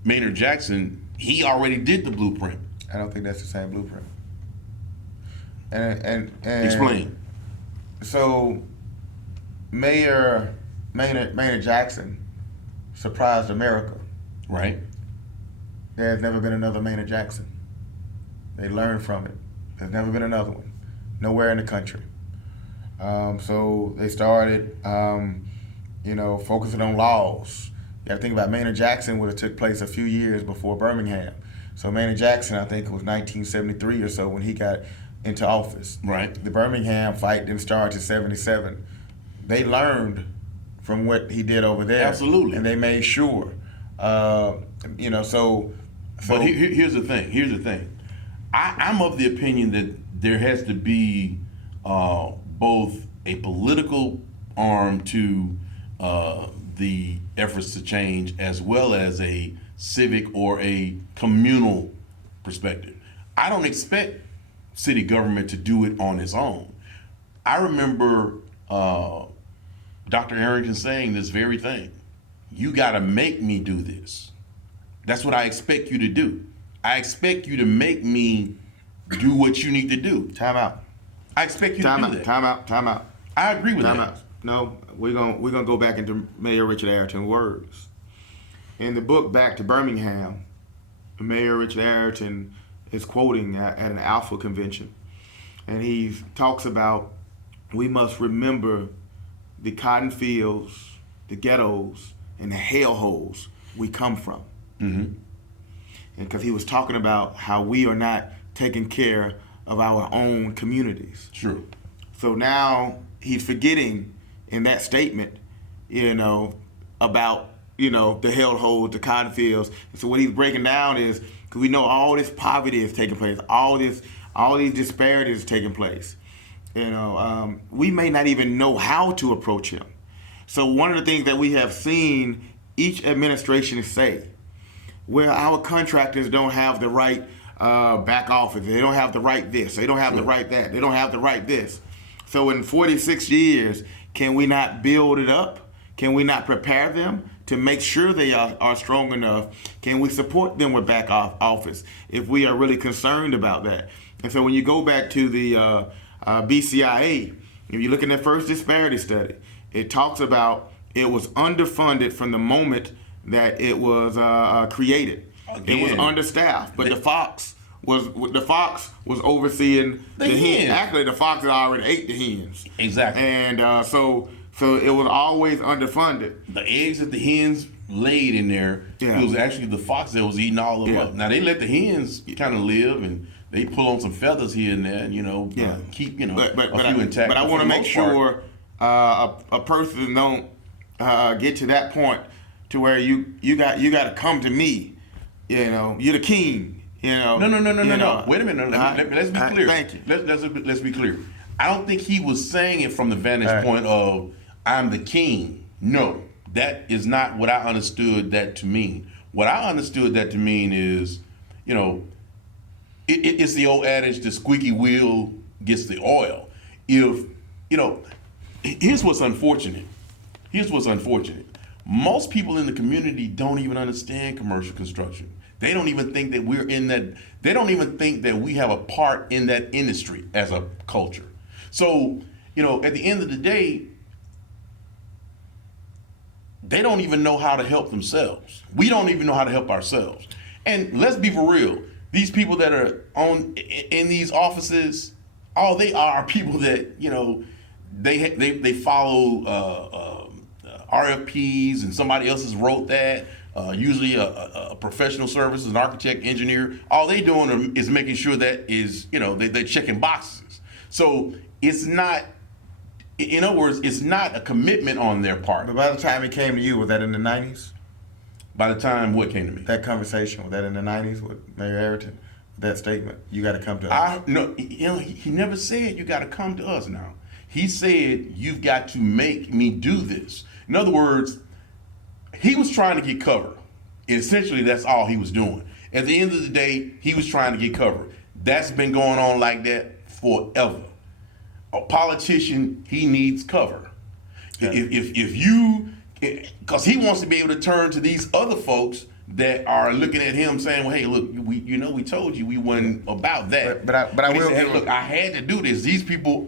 Maynard Jackson, he already did the blueprint. I don't think that's the same blueprint. And Explain. So, Mayor Maynard Jackson surprised America. Right. There has never been another Maynard Jackson. They learned from it. There's never been another one, nowhere in the country. So they started, focusing on laws. You got to think about Maynard Jackson would have took place a few years before Birmingham. So Maynard Jackson, I think it was 1973 or so when he got into office. Right. The Birmingham fight didn't start until 77. They learned from what he did over there. Absolutely. And they made sure. But here's the thing. I'm of the opinion that there has to be both a political arm to the efforts to change, as well as a civic or a communal perspective. I don't expect city government to do it on its own. I remember Dr. Arrington saying this very thing. You got to make me do this. That's what I expect you to do. I expect you to make me do what you need to do. Time out. I expect you to do that. Time out. I agree with that. Out. No, we're gonna go back into Mayor Richard Arrington's words. In the book Back to Birmingham, Mayor Richard Arrington is quoting at an Alpha convention, and he talks about, we must remember the cotton fields, the ghettos, and the hellholes we come from. Mm-hmm. And because he was talking about how we are not taking care of our own communities. True. So now he's forgetting in that statement, about, the hellholes, the cotton fields. And so what he's breaking down is, because we know all this poverty is taking place, all these disparities are taking place. We may not even know how to approach him. So one of the things that we have seen each administration say, where our contractors don't have the right back office, they don't have the right this, they don't have the right that, they don't have the right this. So in 46 years, can we not build it up? Can we not prepare them to make sure they are strong enough? Can we support them with back office if we are really concerned about that? And so when you go back to the BCIA, if you look in that first disparity study, it talks about it was underfunded from the moment that it was created. Again, it was understaffed, but the Fox was overseeing the hens. Actually, the Fox had already ate the hens. Exactly. And so it was always underfunded. The eggs that the hens laid in there, it was actually the Fox that was eating all of them up. Now they let the hens kind of live, and they pull on some feathers here and there, and keep a few intact. But I want to make sure a person don't get to that point to where you got to come to me. You're the king. No. Wait a minute. Let's be clear. Thank you. Let's be clear. I don't think he was saying it from the vantage point of I'm the king. No, that is not what I understood that to mean. What I understood that to mean is, it's the old adage, the squeaky wheel gets the oil. If, here's what's unfortunate. Most people in the community don't even understand commercial construction. They don't even think that they don't even think that we have a part in that industry as a culture. So, at the end of the day, they don't even know how to help themselves. We don't even know how to help ourselves. And let's be for real. These people that are in these offices, all they are people that, they follow RFPs and somebody else has wrote that. Usually a professional services, an architect, engineer. All they doing is making sure that is, they're checking boxes. So it's not, in other words, it's not a commitment on their part. But by the time it came to you, was that in the 90s? By the time what came to me? That conversation, was that in the 90s with Mayor Ayrton? That statement, you got to come to us. No, he never said you got to come to us now. He said you've got to make me do this. In other words, he was trying to get cover. Essentially, that's all he was doing. At the end of the day, he was trying to get cover. That's been going on like that forever. A politician, he needs cover. Yeah. If you, because he wants to be able to turn to these other folks that are looking at him saying, well, hey, look, we told you we wasn't about that. But I will say, hey, look, I had to do this. These people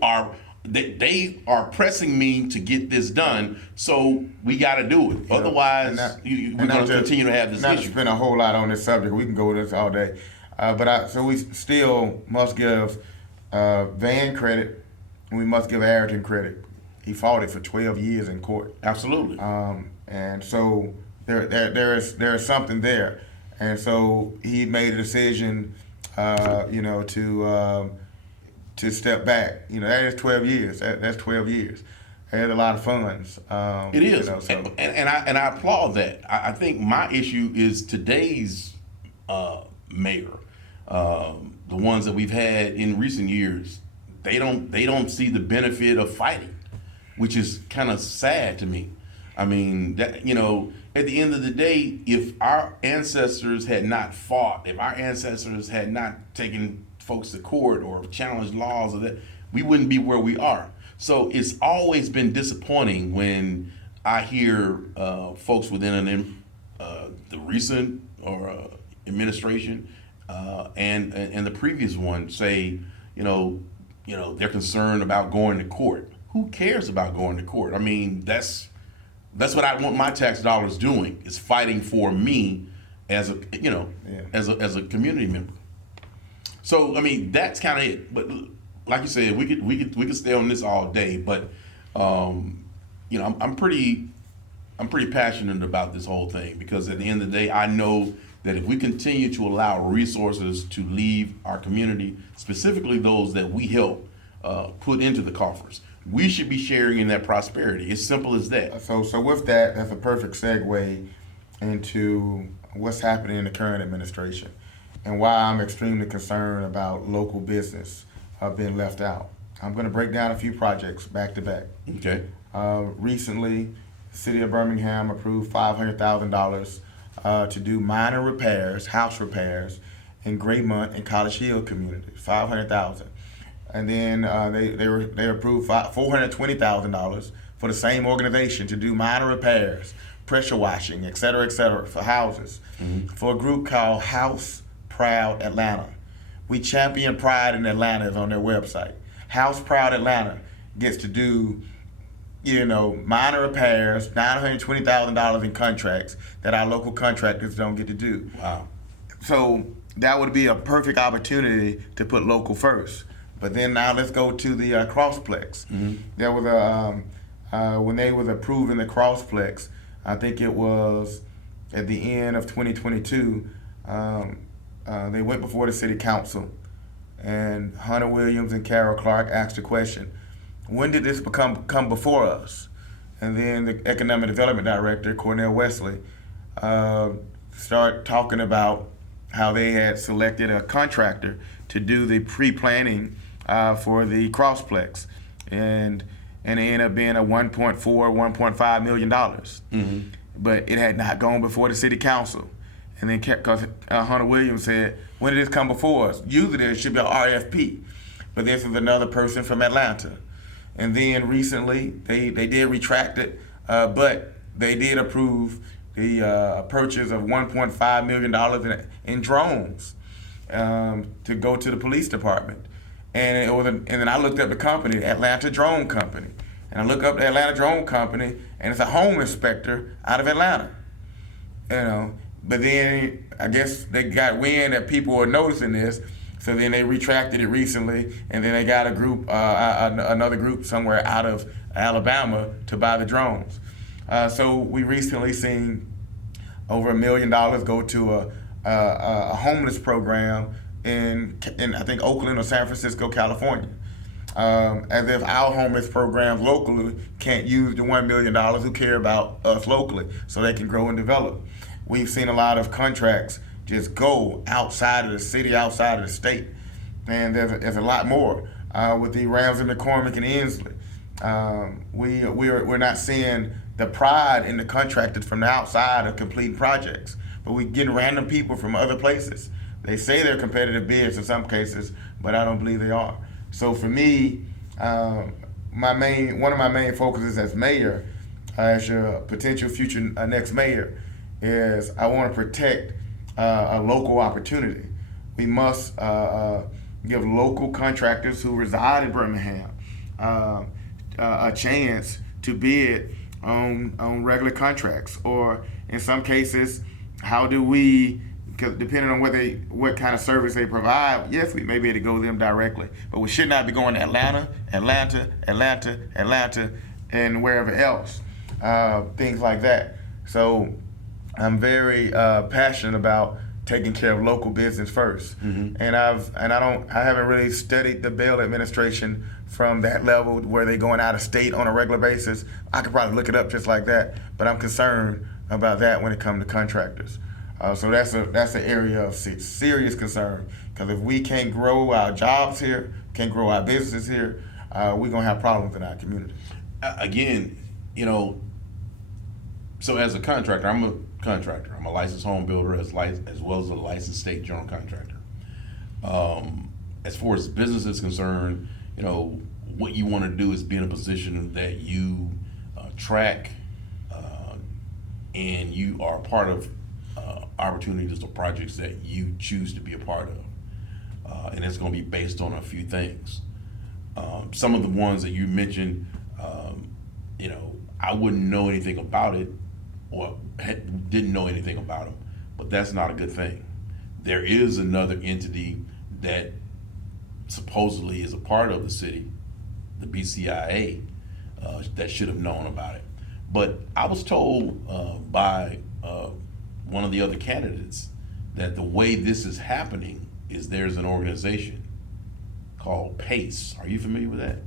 they are pressing me to get this done, so we got to do it. Otherwise, we're going to continue to have this issue. Not to spend a whole lot on this subject. We can go with this all day. So we still must give Van credit, and we must give Ayrton credit. He fought it for 12 years in court. Absolutely. And so there is something there, and so he made a decision, to step back. That is 12 years. That's 12 years. They had a lot of funds. It is, and I applaud that. I think my issue is today's mayor, the ones that we've had in recent years. They don't see the benefit of fighting, which is kind of sad to me. I mean, that, at the end of the day, if our ancestors had not fought, if our ancestors had not taken folks to court or challenged laws or that, we wouldn't be where we are. So it's always been disappointing when I hear folks within the recent administration and the previous one say, they're concerned about going to court. Who cares about going to court? I mean, that's what I want my tax dollars doing, is fighting for me as a as a community member. So I mean, that's kind of it. But like you said, we could stay on this all day. But I'm pretty passionate about this whole thing, because at the end of the day, I know that if we continue to allow resources to leave our community, specifically those that we help put into the coffers, we should be sharing in that prosperity. It's simple as that. So with that, that's a perfect segue into what's happening in the current administration and why I'm extremely concerned about local business being left out. I'm going to break down a few projects back to back. Okay. Recently, the city of Birmingham approved $500,000 to do minor repairs, house repairs, in Greymont and College Hill communities. $500,000. And then they approved $420,000 for the same organization to do minor repairs, pressure washing, et cetera, for houses, for a group called House Proud Atlanta. We champion pride in Atlanta is on their website. House Proud Atlanta gets to do, minor repairs, $920,000 in contracts that our local contractors don't get to do. Wow. So that would be a perfect opportunity to put local first. But then now let's go to the Crossplex. There was when they was approving the Crossplex, I think it was at the end of 2022, they went before the city council, and Hunter Williams and Carol Clark asked the question, when did this come before us? And then the economic development director, Cornell Wesley, started talking about how they had selected a contractor to do the pre-planning for the crossplex, and it ended up being a $1.5 million. Mm-hmm. But it had not gone before the city council. And then because Hunter Williams said, when did this come before us? Usually it should be an RFP, but this is another person from Atlanta. And then recently they did retract it, but they did approve the purchase of $1.5 million in drones to go to the police department. And then I looked up the company, the Atlanta Drone Company. And I look up the Atlanta Drone Company, and it's a home inspector out of Atlanta. But then I guess they got wind that people were noticing this, so then they retracted it recently, and then they got a group, another group somewhere out of Alabama to buy the drones. So we recently seen over $1 million go to a homeless program in I think Oakland or San Francisco, California. As if our homeless programs locally can't use the $1 million who care about us locally so they can grow and develop. We've seen a lot of contracts just go outside of the city, outside of the state. And there's a lot more with the Ramsey, McCormick, and Inslee. We're not seeing the pride in the contractors from the outside of completing projects, but we're getting random people from other places. They say they're competitive bids in some cases, but I don't believe they are. So for me, one of my main focuses as mayor, as your potential future next mayor, is I want to protect a local opportunity. We must give local contractors who reside in Birmingham a chance to bid on regular contracts, or in some cases, how do we, because depending on what kind of service they provide, yes, we may be able to go to them directly, but we should not be going to Atlanta, and wherever else, things like that. So I'm very passionate about taking care of local business first, mm-hmm. and I haven't really studied the bail administration from that level where they're going out of state on a regular basis. I could probably look it up just like that, but I'm concerned about that when it comes to contractors. So that's an area of serious concern, because if we can't grow our jobs here, can't grow our businesses here, we're gonna have problems in our community. Again, so as a contractor, I'm a contractor. I'm a licensed home builder as well as a licensed state general contractor. As far as business is concerned, what you want to do is be in a position that you track and you are part of opportunities or projects that you choose to be a part of. And it's going to be based on a few things. Some of the ones that you mentioned, I wouldn't know anything about it or didn't know anything about them, but that's not a good thing. There is another entity that supposedly is a part of the city, the BCIA, that should have known about it. But I was told by one of the other candidates that the way this is happening is there's an organization called PACE. Are you familiar with that?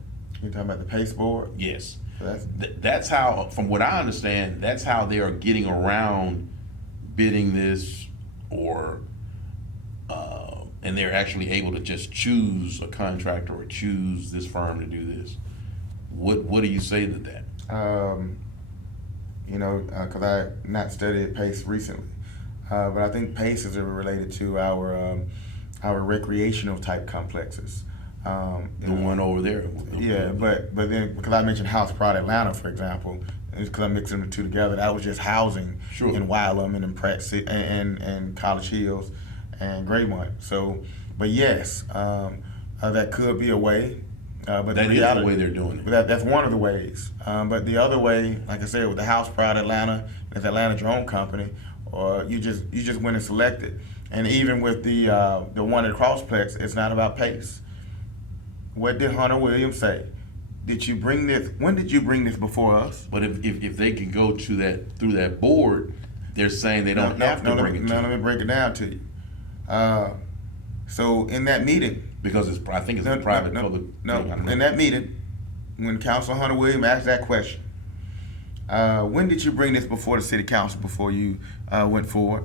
You're talking about the PACE board? Yes. So that's how, from what I understand, that's how they are getting around bidding this, or and they're actually able to just choose a contractor or choose this firm to do this. What do you say to that? Because I not studied PACE recently, but I think PACEs are related to our recreational type complexes. The one over there. Yeah, but then because I mentioned House Pride Atlanta, for example, because I'm mixing the two together, that was just housing in Wylam and in Pratt City and College Hills and Graymont. So, but yes, that could be a way. But that is the way they're doing it. But that's one of the ways. But the other way, like I said, with the House Pride Atlanta, with the Atlanta Drone Company, or you just went and selected. And even with the one at Crossplex, it's not about PACE. What did Hunter Williams say? Did you bring this? When did you bring this before us? But if they can go through that board, they're saying they don't have to bring it. Now let me break it down to you. So in that meeting, because I think it's a private public. In that meeting, when Councilor Hunter Williams asked that question, when did you bring this before the city council before you went forward?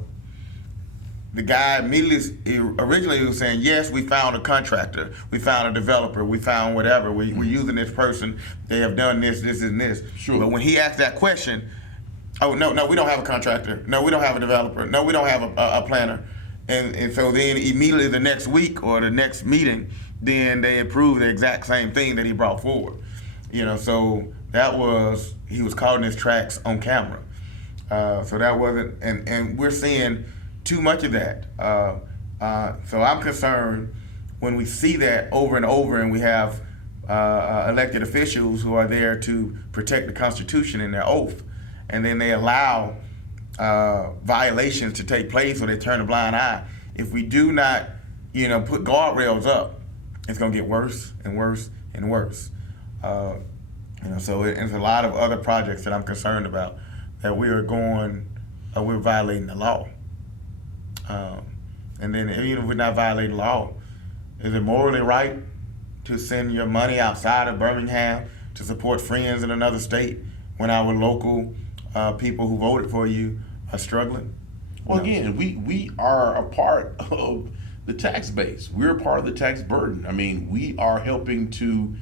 the guy originally was saying, yes, we found a contractor, we found a developer, we found whatever, we're using this person, they have done this, and this. Sure. But when he asked that question, oh, no, we don't have a contractor, no, we don't have a developer, no, we don't have a planner. And so then immediately the next week or the next meeting, then they approved the exact same thing that he brought forward. So he was caught in his tracks on camera. So that wasn't, and we're seeing too much of that. So I'm concerned when we see that over and over, and we have elected officials who are there to protect the Constitution and their oath, and then they allow violations to take place, or they turn a blind eye. If we do not, put guardrails up, it's going to get worse and worse and worse. So there's a lot of other projects that I'm concerned about that we're violating the law. And then even if we're not violating law, is it morally right to send your money outside of Birmingham to support friends in another state when our local people who voted for you are struggling? Well, again, we are a part of the tax base. We're a part of the tax burden. I mean, we are helping to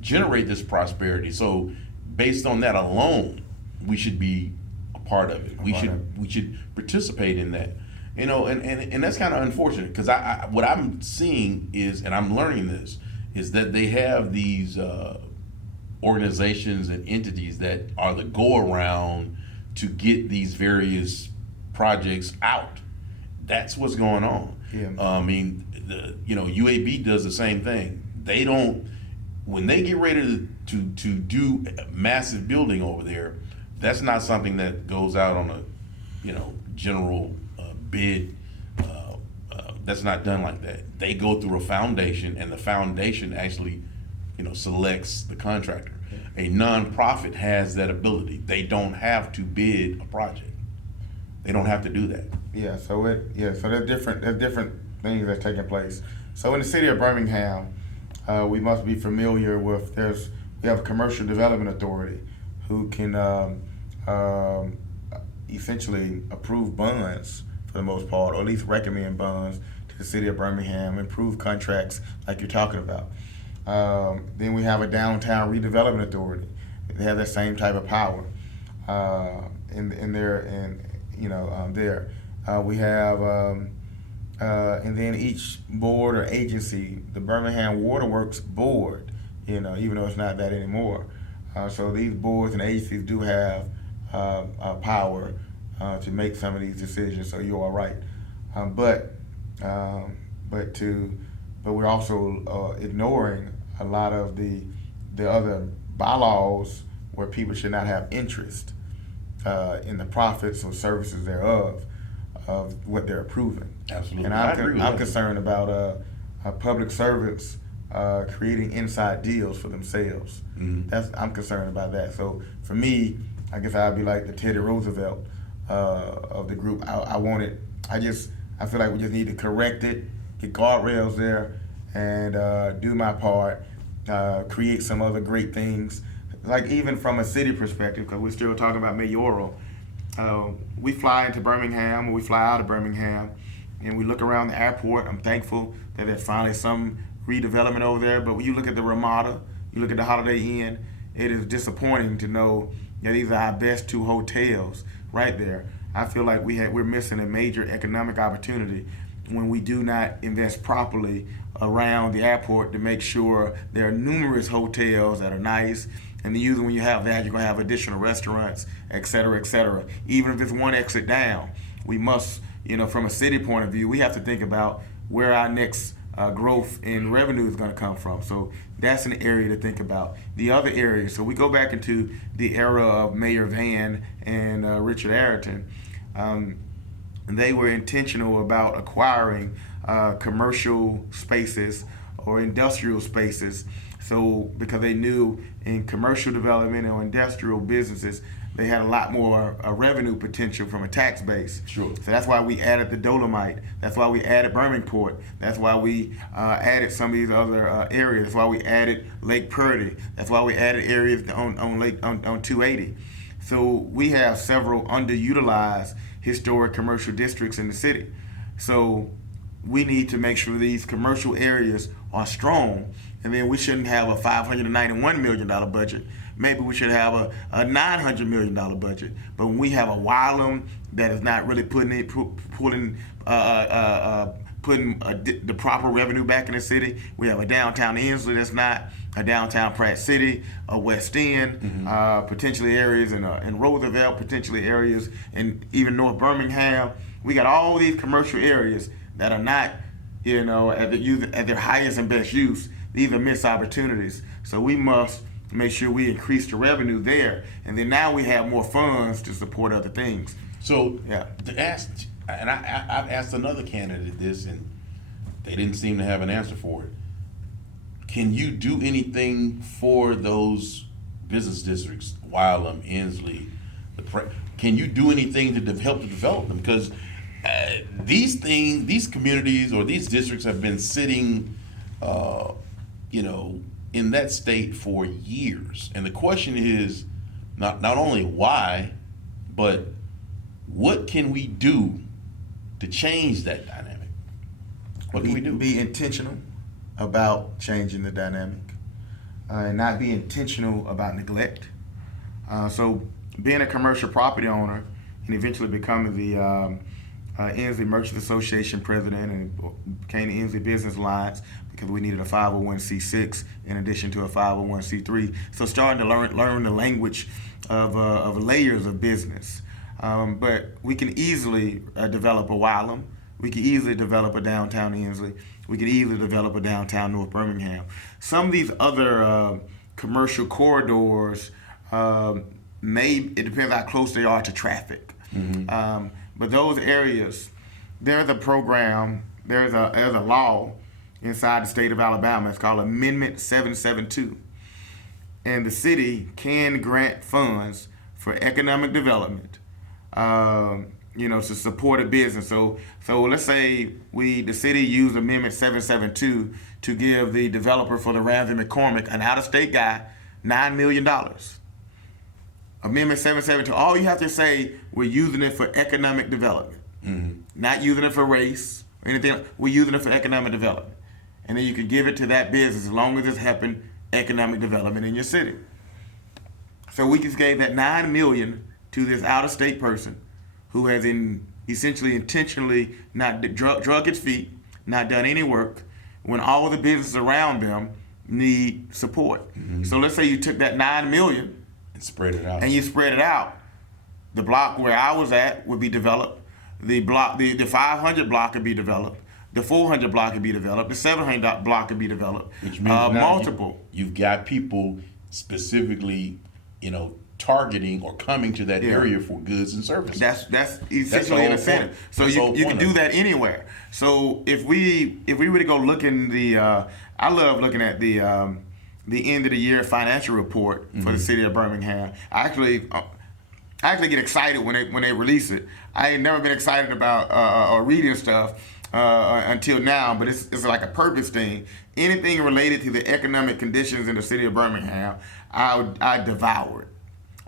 generate this prosperity. So based on that alone, we should be a part of it. We should participate in that. And that's kind of unfortunate, because what I'm seeing is, and I'm learning this, is that they have these organizations and entities that are the go-around to get these various projects out. That's what's going on. Yeah. UAB does the same thing. They don't, when they get ready to do a massive building over there, that's not something that goes out on a general bid. That's not done like that. They go through a foundation, and the foundation actually selects the contractor. A nonprofit has that ability. They don't have to bid a project. They don't have to do that. So there's different things that's taking place. So in the city of Birmingham, we must be familiar with, we have a commercial development authority who can essentially approve bonds for the most part, or at least recommend bonds to the city of Birmingham, improve contracts like you're talking about. Then we have a downtown redevelopment authority. They have that same type of power there. We have, and then each board or agency, the Birmingham Waterworks Board, even though it's not that anymore. So these boards and agencies do have power to make some of these decisions. So you are right, but we're also ignoring a lot of the other bylaws where people should not have interest in the profits or services thereof of what they're approving. Absolutely, and I'm concerned about public servants creating inside deals for themselves. Mm-hmm. I'm concerned about that. So for me, I guess I'd be like the Teddy Roosevelt of the group. I feel like we just need to correct it, get guardrails there, and do my part, create some other great things. Like even from a city perspective, because we're still talking about Mayoral, we fly into Birmingham, or we fly out of Birmingham, and we look around the airport. I'm thankful that there's finally some redevelopment over there, but when you look at the Ramada, you look at the Holiday Inn, it is disappointing to know that these are our best two hotels right there. I feel like we're missing a major economic opportunity when we do not invest properly around the airport to make sure there are numerous hotels that are nice. And then usually when you have that, you're going to have additional restaurants, et cetera, et cetera. Even if it's one exit down, we must, from a city point of view, we have to think about where our next growth in revenue is going to come from. So that's an area to think about. The other area, so we go back into the era of Mayor Van and Richard Arrington. They were intentional about acquiring commercial spaces or industrial spaces. So because they knew in commercial development or industrial businesses, they had a lot more revenue potential from a tax base. Sure. So that's why we added the Dolomite. That's why we added Birmingport. That's why we added some of these other areas. That's why we added Lake Purdy. That's why we added areas on 280. So we have several underutilized historic commercial districts in the city. So we need to make sure these commercial areas are strong, and then we shouldn't have a $591 million budget. Maybe we should have a $900 million budget. But when we have a Wylam that is not really putting the proper revenue back in the city, we have a downtown Inslee that's not, a downtown Pratt City, a West End, potentially areas in Roosevelt, potentially areas in even North Birmingham. We got all these commercial areas that are not, at their highest and best use. These are missed opportunities. So we must make sure we increase the revenue there, and then now we have more funds to support other things. So Yeah. to ask, and I've asked another candidate this, and they didn't seem to have an answer for it. Can you do anything for those business districts, Wylam, Inslee, can you do anything to help to develop them? Because these communities or these districts have been sitting, in that state for years. And the question is not only why, but what can we do to change that dynamic? What can we do? Be intentional about changing the dynamic, and not be intentional about neglect. So being a commercial property owner and eventually becoming the Inslee Merchants Association president, and became the Inslee Business Alliance because we needed a 501c6 in addition to a 501c3. So starting to learn the language of layers of business. But we can easily develop a Wylam. We can easily develop a downtown Inslee. We can easily develop a downtown North Birmingham. Some of these other commercial corridors, it depends how close they are to traffic. Mm-hmm. But those areas, there's a program, there's a law inside the state of Alabama. It's called Amendment 772. And the city can grant funds for economic development, to support a business. So let's say the city used Amendment 772 to give the developer for the Ramsey McCormick, an out-of-state guy, $9 million. Amendment 772, all you have to say, we're using it for economic development. Mm-hmm. Not using it for race or anything. We're using it for economic development. And then you can give it to that business as long as it's helping economic development in your city. So we just gave that $9 million to this out-of-state person who has essentially intentionally not drug its feet, not done any work, when all the businesses around them need support. Mm-hmm. So let's say you took that $9 million and spread it out. And you spread it out. The block where I was at would be developed. The 500 block could be developed. The 400 block could be developed. The 700 block could be developed. Which means now multiple. You've got people specifically, targeting or coming to that area for goods and services. That's essentially an incentive. So you can do that anywhere. So if we were to go look in I love looking at the end of the year financial report for the city of Birmingham. I actually get excited when they release it. I ain't never been excited about reading stuff until now, but it's like a purpose thing. Anything related to the economic conditions in the city of Birmingham, I devour it.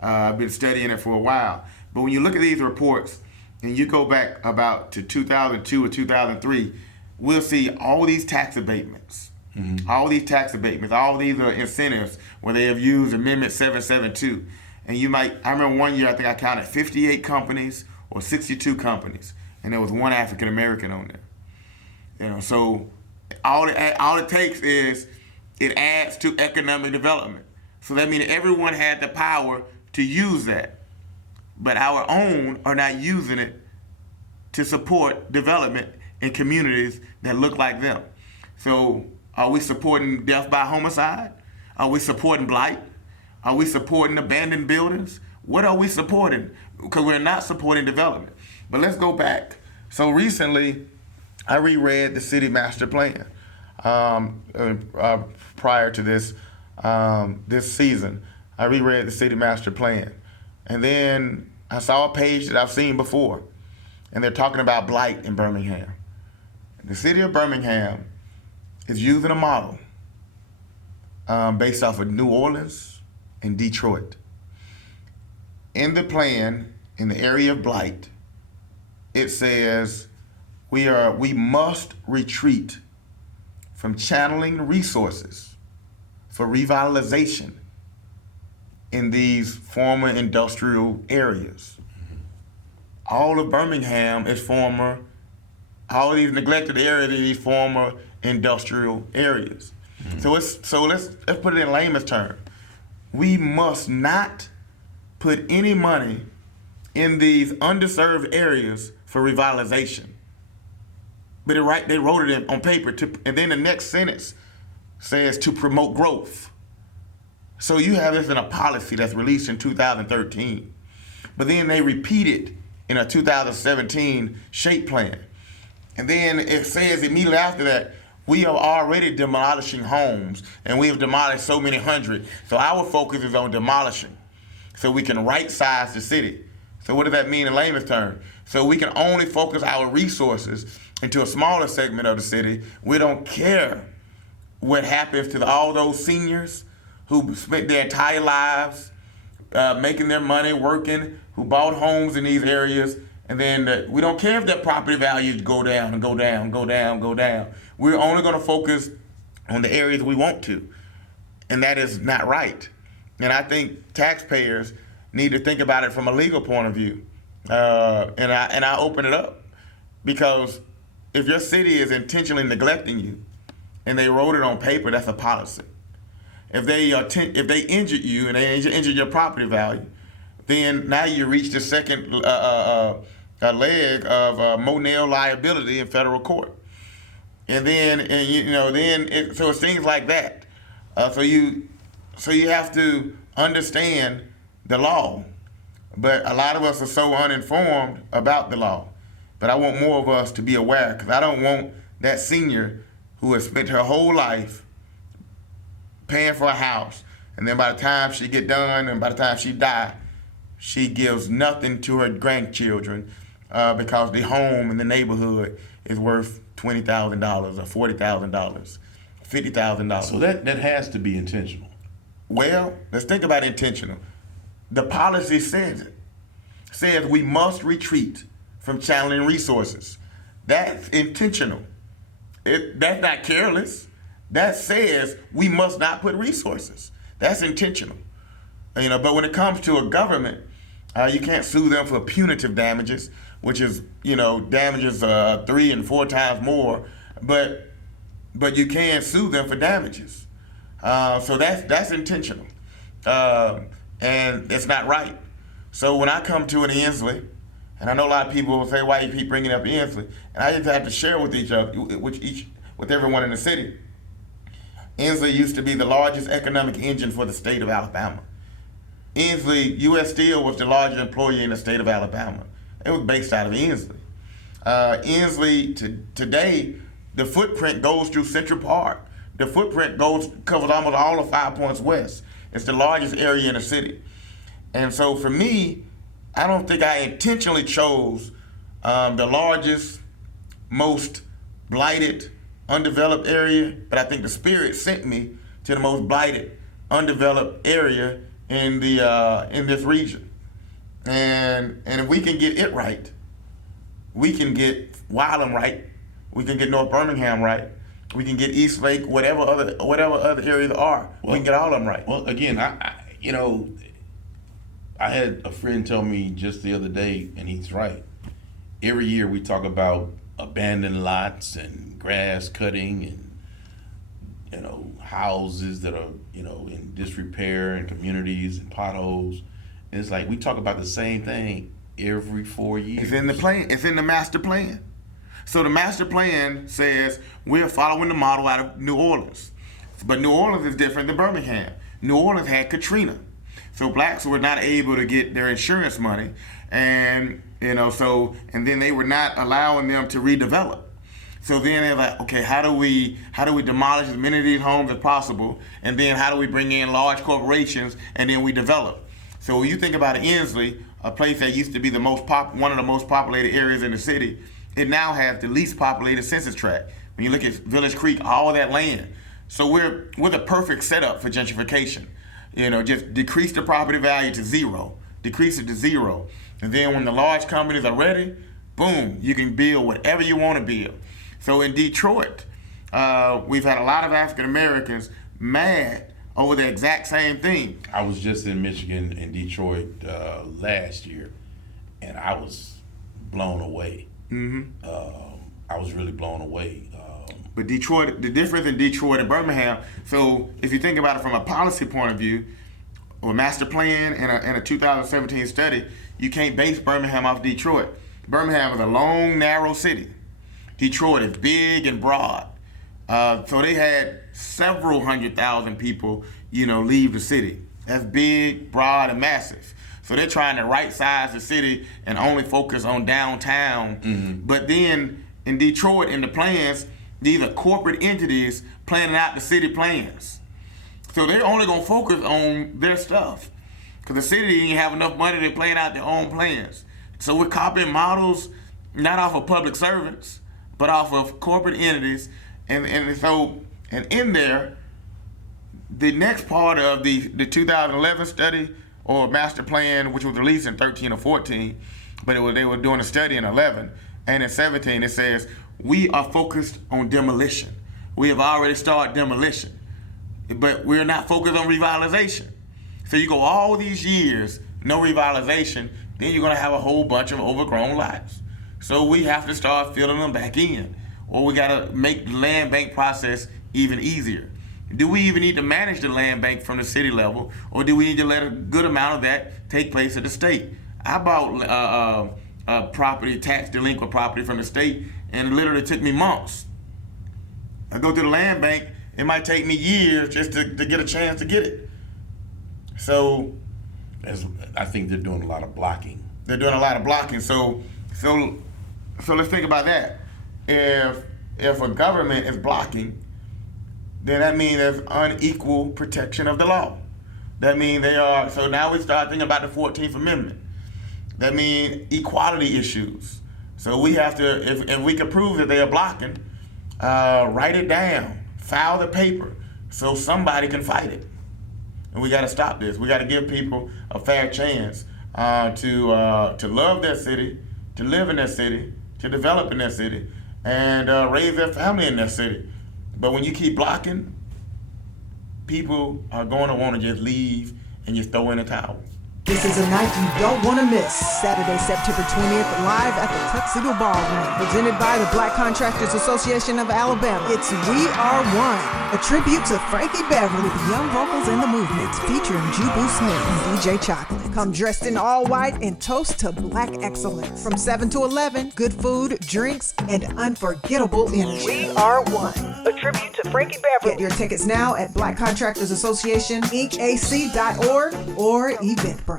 I've been studying it for a while. But when you look at these reports and you go back about to 2002 or 2003, we'll see all these tax abatements. Mm-hmm. All these tax abatements, all these incentives where they have used Amendment 772. And I remember one year I think I counted 58 companies or 62 companies, and there was one African American on there. So all it takes is it adds to economic development. So that means everyone had the power to use that, but our own are not using it to support development in communities that look like them. So are we supporting death by homicide? Are we supporting blight? Are we supporting abandoned buildings? What are we supporting? Because we're not supporting development. But let's go back. So recently, I reread the city master plan prior to this season. I reread the city master plan. And then I saw a page that I've seen before, and they're talking about blight in Birmingham. The city of Birmingham is using a model based off of New Orleans and Detroit. In the plan, in the area of blight, it says we must retreat from channeling resources for revitalization in these former industrial areas. All of Birmingham is former, all of these neglected areas are these former industrial areas. So let's put it in layman's terms. We must not put any money in these underserved areas for revitalization. But they wrote it on paper, and then the next sentence says to promote growth. So you have this in a policy that's released in 2013. But then they repeat it in a 2017 SHAPE plan. And then it says immediately after that, we are already demolishing homes, and we have demolished so many hundred. So our focus is on demolishing, so we can right-size the city. So what does that mean in layman's terms? So we can only focus our resources into a smaller segment of the city. We don't care what happens to all those seniors who spent their entire lives making their money, working, who bought homes in these areas, and then we don't care if their property values go down and go down, go down, go down. We're only going to focus on the areas we want to, and that is not right. And I think taxpayers need to think about it from a legal point of view. And I open it up because if your city is intentionally neglecting you, and they wrote it on paper, that's a policy. If they injured you and they injured your property value, then now you reach the second leg of Monell liability in federal court. And then so it's things like that. So you have to understand the law, but a lot of us are so uninformed about the law. But I want more of us to be aware, because I don't want that senior who has spent her whole life paying for a house, and then by the time she get done and by the time she die, she gives nothing to her grandchildren because the home in the neighborhood is worth $20,000 or $40,000, $50,000. So that has to be intentional. Well, let's think about intentional. The policy says we must retreat from channeling resources. That's intentional. That's not careless. That says we must not put resources. That's intentional. But when it comes to a government, you can't sue them for punitive damages, which is, damages 3 and 4 times more, but you can sue them for damages. So that's intentional. And it's not right. So when I come to an Inslee, and I know a lot of people will say, why you keep bringing up Inslee? And I just have to share with with everyone in the city. Inslee used to be the largest economic engine for the state of Alabama. Inslee, U.S. Steel was the largest employer in the state of Alabama. It was based out of Inslee. Inslee, today, the footprint goes through Central Park. The footprint covers almost all of 5 Points West. It's the largest area in the city. And so for me, I don't think I intentionally chose the largest, most blighted, undeveloped area, but I think the Spirit sent me to the most blighted, undeveloped area in this region. And if we can get it right, we can get Wylam right, we can get North Birmingham right, we can get East Lake, whatever other areas are, we can get all of them right. Well, again, I had a friend tell me just the other day, and he's right. Every year we talk about abandoned lots and grass cutting and houses that are in disrepair and communities and potholes. And it's like we talk about the same thing every 4 years. It's in the plan. It's in the master plan. So the master plan says we're following the model out of New Orleans, but New Orleans is different than Birmingham. New Orleans had Katrina, so blacks were not able to get their insurance money, and then they were not allowing them to redevelop. So then they're like, okay, how do we demolish as many of these homes as possible, and then how do we bring in large corporations, and then we develop? So when you think about Inslee, a place that used to be one of the most populated areas in the city, it now has the least populated census tract. When you look at Village Creek, all of that land. So we're the perfect setup for gentrification. Just decrease the property value to zero, decrease it to zero. And then when the large companies are ready, boom, you can build whatever you want to build. So in Detroit, we've had a lot of African Americans mad over the exact same thing. I was just in Michigan and Detroit last year, and I was blown away. I was really blown away. But Detroit, the difference in Detroit and Birmingham, so if you think about it from a policy point of view, or master plan and a 2017 study, you can't base Birmingham off Detroit. Birmingham is a long, narrow city. Detroit is big and broad. So they had several 100,000 people, leave the city. That's big, broad, and massive. So they're trying to right size the city and only focus on downtown. But then in Detroit, in the plans, these are corporate entities planning out the city plans. So they're only gonna focus on their stuff. Because the city didn't have enough money to plan out their own plans. So we're copying models, not off of public servants, but off of corporate entities. And in there, the next part of the 2011 study or master plan, which was released in 13 or 14, but they were doing a study in 11, and in 17 it says, we are focused on demolition. We have already started demolition, but we're not focused on revitalization. So you go all these years, no revitalization, then you're gonna have a whole bunch of overgrown lots. So we have to start filling them back in, or we gotta make the land bank process even easier. Do we even need to manage the land bank from the city level, or do we need to let a good amount of that take place at the state? I bought property, tax delinquent property from the state, and it literally took me months. I go to the land bank, it might take me years just to get a chance to get it. So I think they're doing a lot of blocking. they're doing a lot of blocking. So let's think about that. If a government is blocking, then that means there's unequal protection of the law. That means so now we start thinking about the 14th Amendment. That means equality issues. So we have to, if we can prove that they are blocking, write it down, file the paper, so somebody can fight it. And we gotta stop this. We gotta give people a fair chance to love their city, to live in their city, to develop in their city, and raise their family in their city. But when you keep blocking, people are going to want to just leave and just throw in a towel. This is a night you don't want to miss. Saturday, September 20th, live at the Tuxedo Ballroom, presented by the Black Contractors Association of Alabama. It's We Are One, a tribute to Frankie Beverly, the young vocals in the movement, featuring Jubu Smith and DJ Chocolate. Come dressed in all white and toast to Black excellence. From 7 to 11, good food, drinks, and unforgettable energy. We Are One, a tribute to Frankie Beverly. Get your tickets now at Black Contractors Association, incac.org or Eventbrite.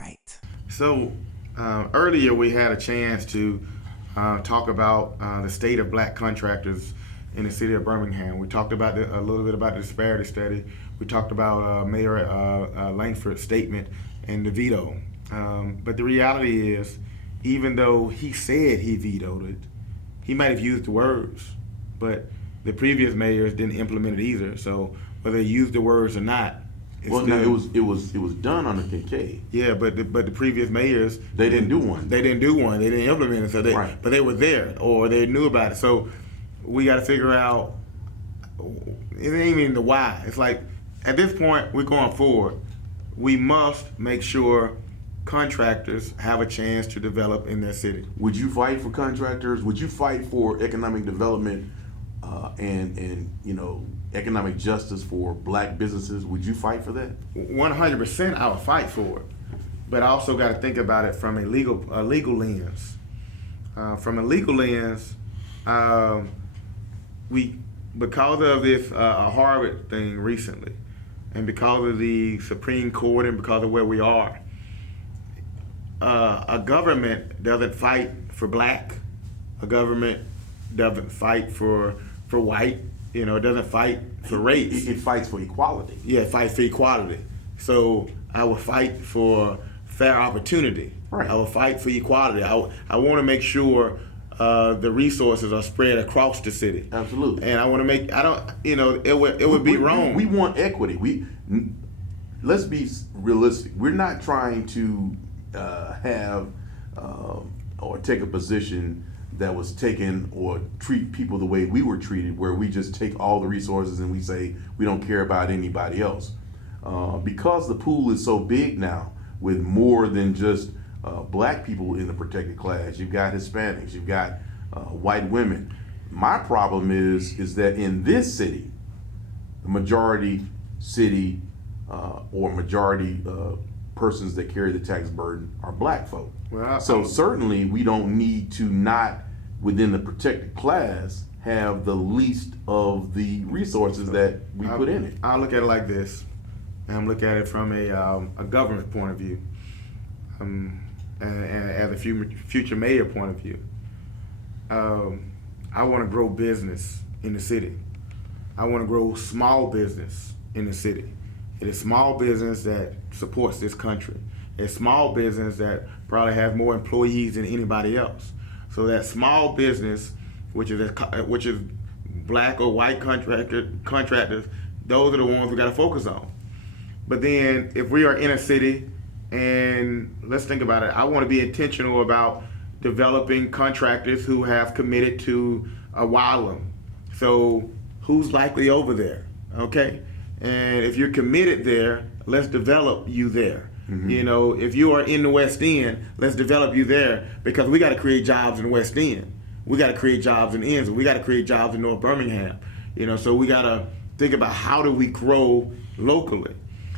So earlier we had a chance to talk about the state of black contractors in the city of Birmingham. We talked about a little bit about the disparity study. We talked about Mayor Langford's statement and the veto. But the reality is, even though he said he vetoed it, he might have used the words, but the previous mayors didn't implement it either. So whether they used the words or not, it was done under Kincaid. Yeah, but the previous mayors They didn't do one. They didn't implement it. So Right. But they were there, or they knew about it. So we got to figure out. It ain't even the why. It's like at this point we're going forward. We must make sure contractors have a chance to develop in their city. Would you fight for contractors? Would you fight for economic development and economic justice for black businesses? Would you fight for that? 100%, I would fight for it. But I also got to think about it from a legal lens. From a legal lens, because of this Harvard thing recently, and because of the Supreme Court, and because of where we are, a government doesn't fight for black. A government doesn't fight for white. It doesn't fight for race. It fights for equality. Yeah, it fights for equality. So I will fight for fair opportunity. Right. I will fight for equality. I want to make sure the resources are spread across the city. Absolutely. And I want to make, it would be wrong. We want equity. Let's be realistic. We're not trying to have or take a position that was taken or treat people the way we were treated, where we just take all the resources and we say we don't care about anybody else. Because the pool is so big now, with more than just black people in the protected class, you've got Hispanics, you've got white women. My problem is that in this city, the majority city or majority persons that carry the tax burden are black folk. Well, So certainly we don't need to not, within the protected class, have the least of the resources that we put in it. I look at it like this, and I'm looking at it from a government point of view, and as a future mayor point of view. I want to grow business in the city. I want to grow small business in the city. It is small business that supports this country. It's small business that probably has more employees than anybody else. So that small business, which is black or white contractors, those are the ones we got to focus on. But then if we are in a city, and let's think about it, I want to be intentional about developing contractors who have committed to a Wylam. So who's likely over there, okay? And if you're committed there, let's develop you there. Mm-hmm. You know, if you are in the West End, let's develop you there, because we got to create jobs in the West End. We got to create jobs in Enfield. We got to create jobs in North Birmingham. You know, so we got to think about how do we grow locally.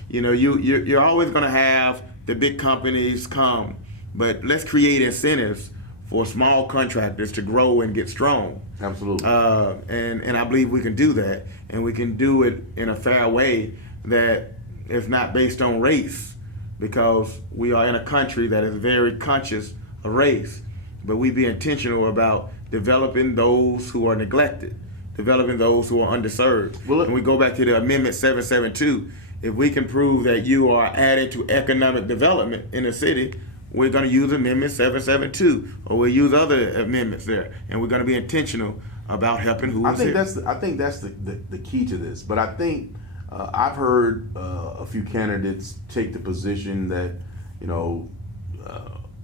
You know, you're always going to have the big companies come, but let's create incentives for small contractors to grow and get strong. Absolutely. And I believe we can do that, and we can do it in a fair way that is not based on race, because we are in a country that is very conscious of race. But we be intentional about developing those who are neglected, developing those who are underserved. Well, and we go back to the Amendment 772. If we can prove that you are adding to economic development in the city, we're going to use Amendment 772, or we'll use other amendments there, and we're going to be intentional about helping who is here. I think that's the key to this. But I think I've heard a few candidates take the position that, you know,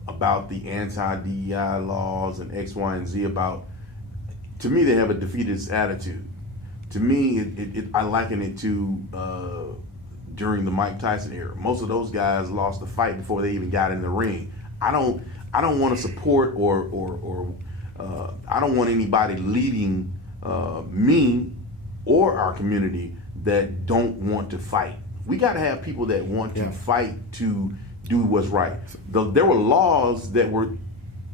about the anti-DEI laws and X, Y, and Z. To me, they have a defeatist attitude. To me, I liken it to during the Mike Tyson era. Most of those guys lost the fight before they even got in the ring. I don't want to support or I don't want anybody leading me or our community that don't want to fight. We got to have people that want to fight to do what's right. There were laws that were,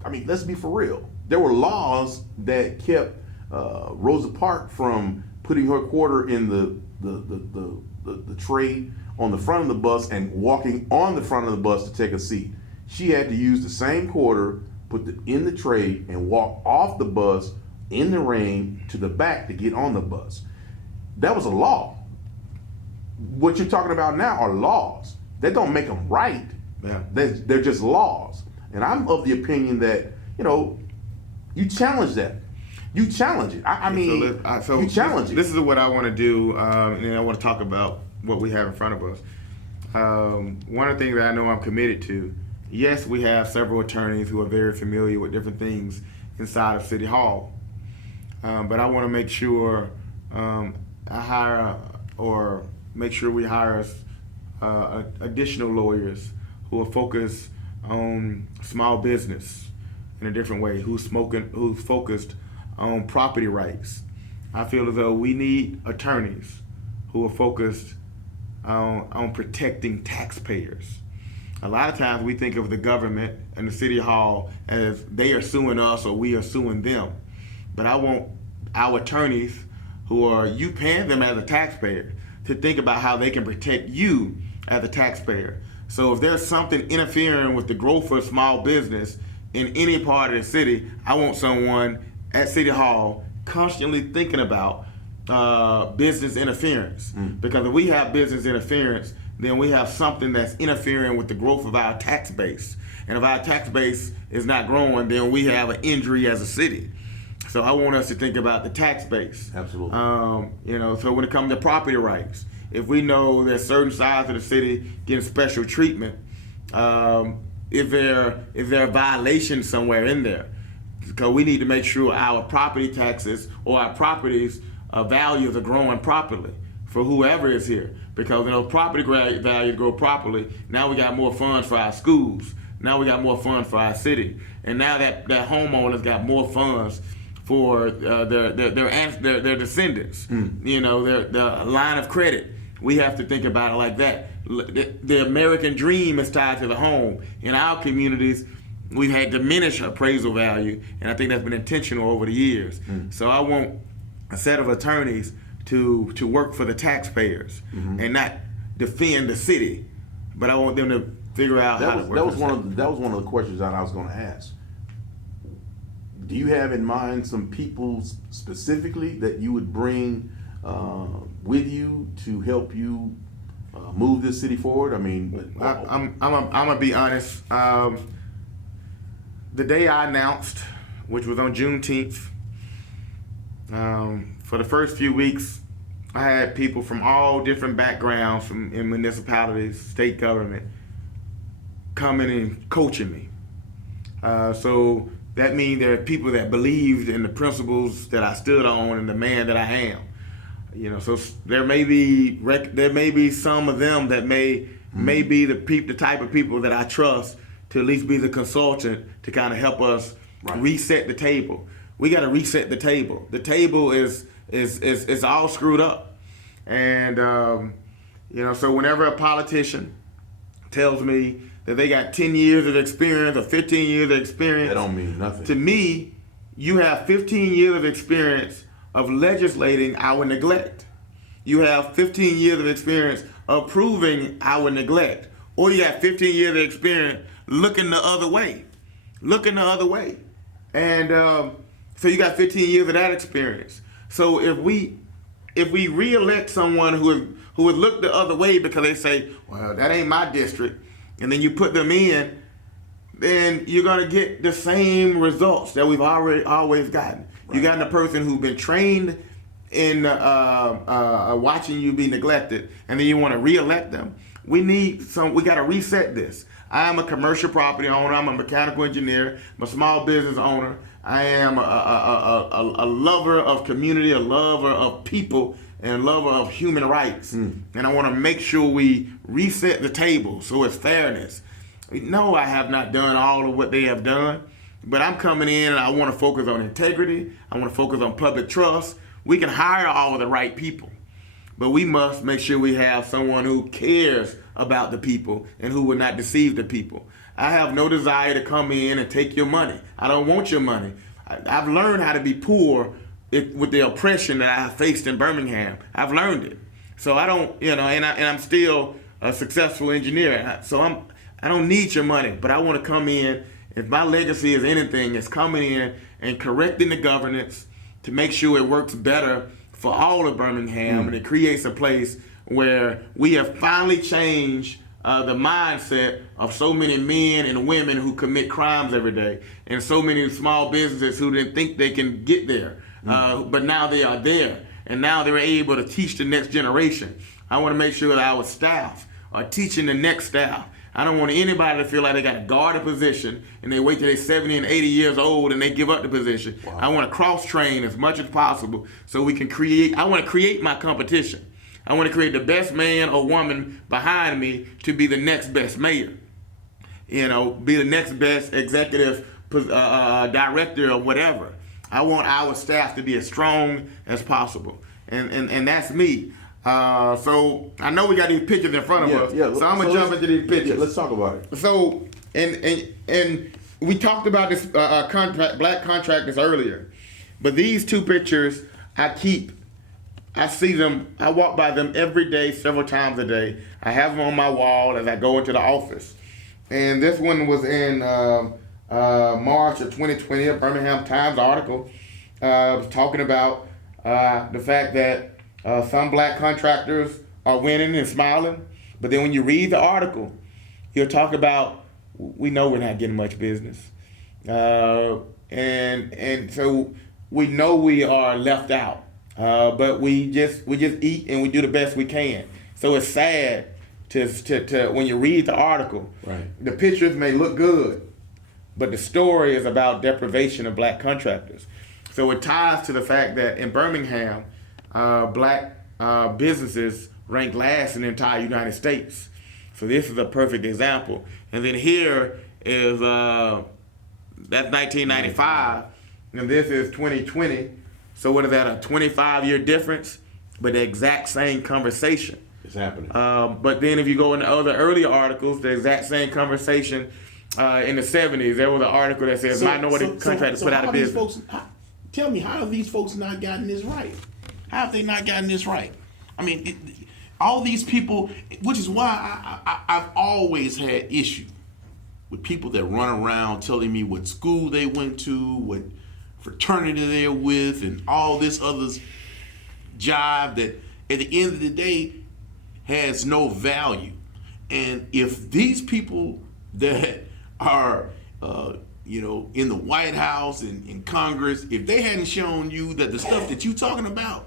I mean, let's be for real. There were laws that kept Rosa Parks from putting her quarter in the tray on the front of the bus and walking on the front of the bus to take a seat. She had to use the same quarter, put it in the tray, and walk off the bus in the rain to the back to get on the bus. That was a law. What you're talking about now are laws. That don't make them right. Yeah. They're just laws. And I'm of the opinion that, you know, you challenge that. You challenge it. You challenge it. This is what I want to do, and then I want to talk about what we have in front of us. One of the things that I know I'm committed to, yes, we have several attorneys who are very familiar with different things inside of City Hall, but I want to make sure we hire additional lawyers who are focused on small business in a different way, who's focused on property rights. I feel as though we need attorneys who are focused on protecting taxpayers. A lot of times we think of the government and the City Hall as they are suing us or we are suing them. But I want our attorneys, who are you paying them as a taxpayer, to think about how they can protect you as a taxpayer. So if there's something interfering with the growth of small business in any part of the city, I want someone at City Hall constantly thinking about business interference. Because if we have business interference, then we have something that's interfering with the growth of our tax base. And if our tax base is not growing, then we have an injury as a city. So I want us to think about the tax base. Absolutely. So when it comes to property rights, if we know that certain sides of the city getting special treatment, if there are violations somewhere in there, because we need to make sure our property taxes or our properties values are growing properly for whoever is here. Because when those property values grow properly, now we got more funds for our schools. Now we got more funds for our city, and now that homeowners got more funds for their descendants. You know, their line of credit. We have to think about it like that. The American dream is tied to the home. In our communities, we've had diminished appraisal value, and I think that's been intentional over the years. So I want a set of attorneys to work for the taxpayers and not defend the city, but I want them to figure out how to work. That was one of the questions that I was going to ask. Do you have in mind some people specifically that you would bring with you to help you move this city forward? I mean, I'm gonna be honest. The day I announced, which was on Juneteenth, for the first few weeks, I had people from all different backgrounds in municipalities, state government, coming and coaching me. So that means there are people that believed in the principles that I stood on and the man that I am. You know, so there may be some of them that may be the type of people that I trust to at least be the consultant to kind of help us reset the table. We got to reset the table. The table is all screwed up, and you know, so whenever a politician tells me that they got 10 years of experience or 15 years of experience, that don't mean nothing. To me, you have 15 years of experience of legislating our neglect. You have 15 years of experience approving our neglect. Or you have 15 years of experience looking the other way. And so you got 15 years of that experience. So if we re-elect someone who would look the other way because they say, well, that ain't my district, and then you put them in, then you're gonna get the same results that we've always gotten. Right. You got a person who's been trained in watching you be neglected, and then you want to re-elect them. We got to reset this. I am a commercial property owner. I'm a mechanical engineer. I'm a small business owner. I am a lover of community, a lover of people, and a lover of human rights. And I want to make sure we reset the table so it's fairness. No, I have not done all of what they have done, but I'm coming in and I want to focus on integrity. I want to focus on public trust. We can hire all of the right people, but we must make sure we have someone who cares about the people and who will not deceive the people. I have no desire to come in and take your money. I don't want your money. I've learned how to be poor with the oppression that I have faced in Birmingham. I've learned it. So I don't, and I'm still a successful engineer. So I don't need your money, but I want to come in. If my legacy is anything, it's coming in and correcting the governance to make sure it works better for all of Birmingham, and it creates a place where we have finally changed the mindset of so many men and women who commit crimes every day, and so many small businesses who didn't think they can get there, but now they are there, and now they're able to teach the next generation. I want to make sure that our staff are teaching the next staff. I don't want anybody to feel like they got to guard a position and they wait till they're 70 and 80 years old and they give up the position. Wow. I want to cross-train as much as possible so we can I want to create my competition. I want to create the best man or woman behind me to be the next best mayor. Be the next best executive director or whatever. I want our staff to be as strong as possible. And that's me. So I know we got these pictures in front of us. Yeah. So I'm gonna jump into these pictures. Yeah, let's talk about it. So and we talked about this black contractors earlier, but these two pictures I see them. I walk by them every day, several times a day. I have them on my wall as I go into the office. And this one was in March of 2020, a Birmingham Times article was talking about the fact that some black contractors are winning and smiling, but then when you read the article, he'll talk about, we know we're not getting much business, and so we know we are left out, but we just eat and we do the best we can. So it's sad to when you read the article, right. The pictures may look good, but the story is about deprivation of black contractors. So it ties to the fact that in Birmingham, black businesses rank last in the entire United States. So this is a perfect example. And then here is that's 1995, and this is 2020. So what is that? A 25-year difference, but the exact same conversation. It's happening. But then if you go into other earlier articles, the exact same conversation in the 70s, there was an article that says minority contractors put out of business. Tell me, how have these folks not gotten this right? How have they not gotten this right? I mean, all these people, which is why I've always had issue with people that run around telling me what school they went to, what fraternity they're with, and all this other jive that at the end of the day has no value. And if these people that are in the White House and in Congress, if they hadn't shown you that the stuff that you talking about,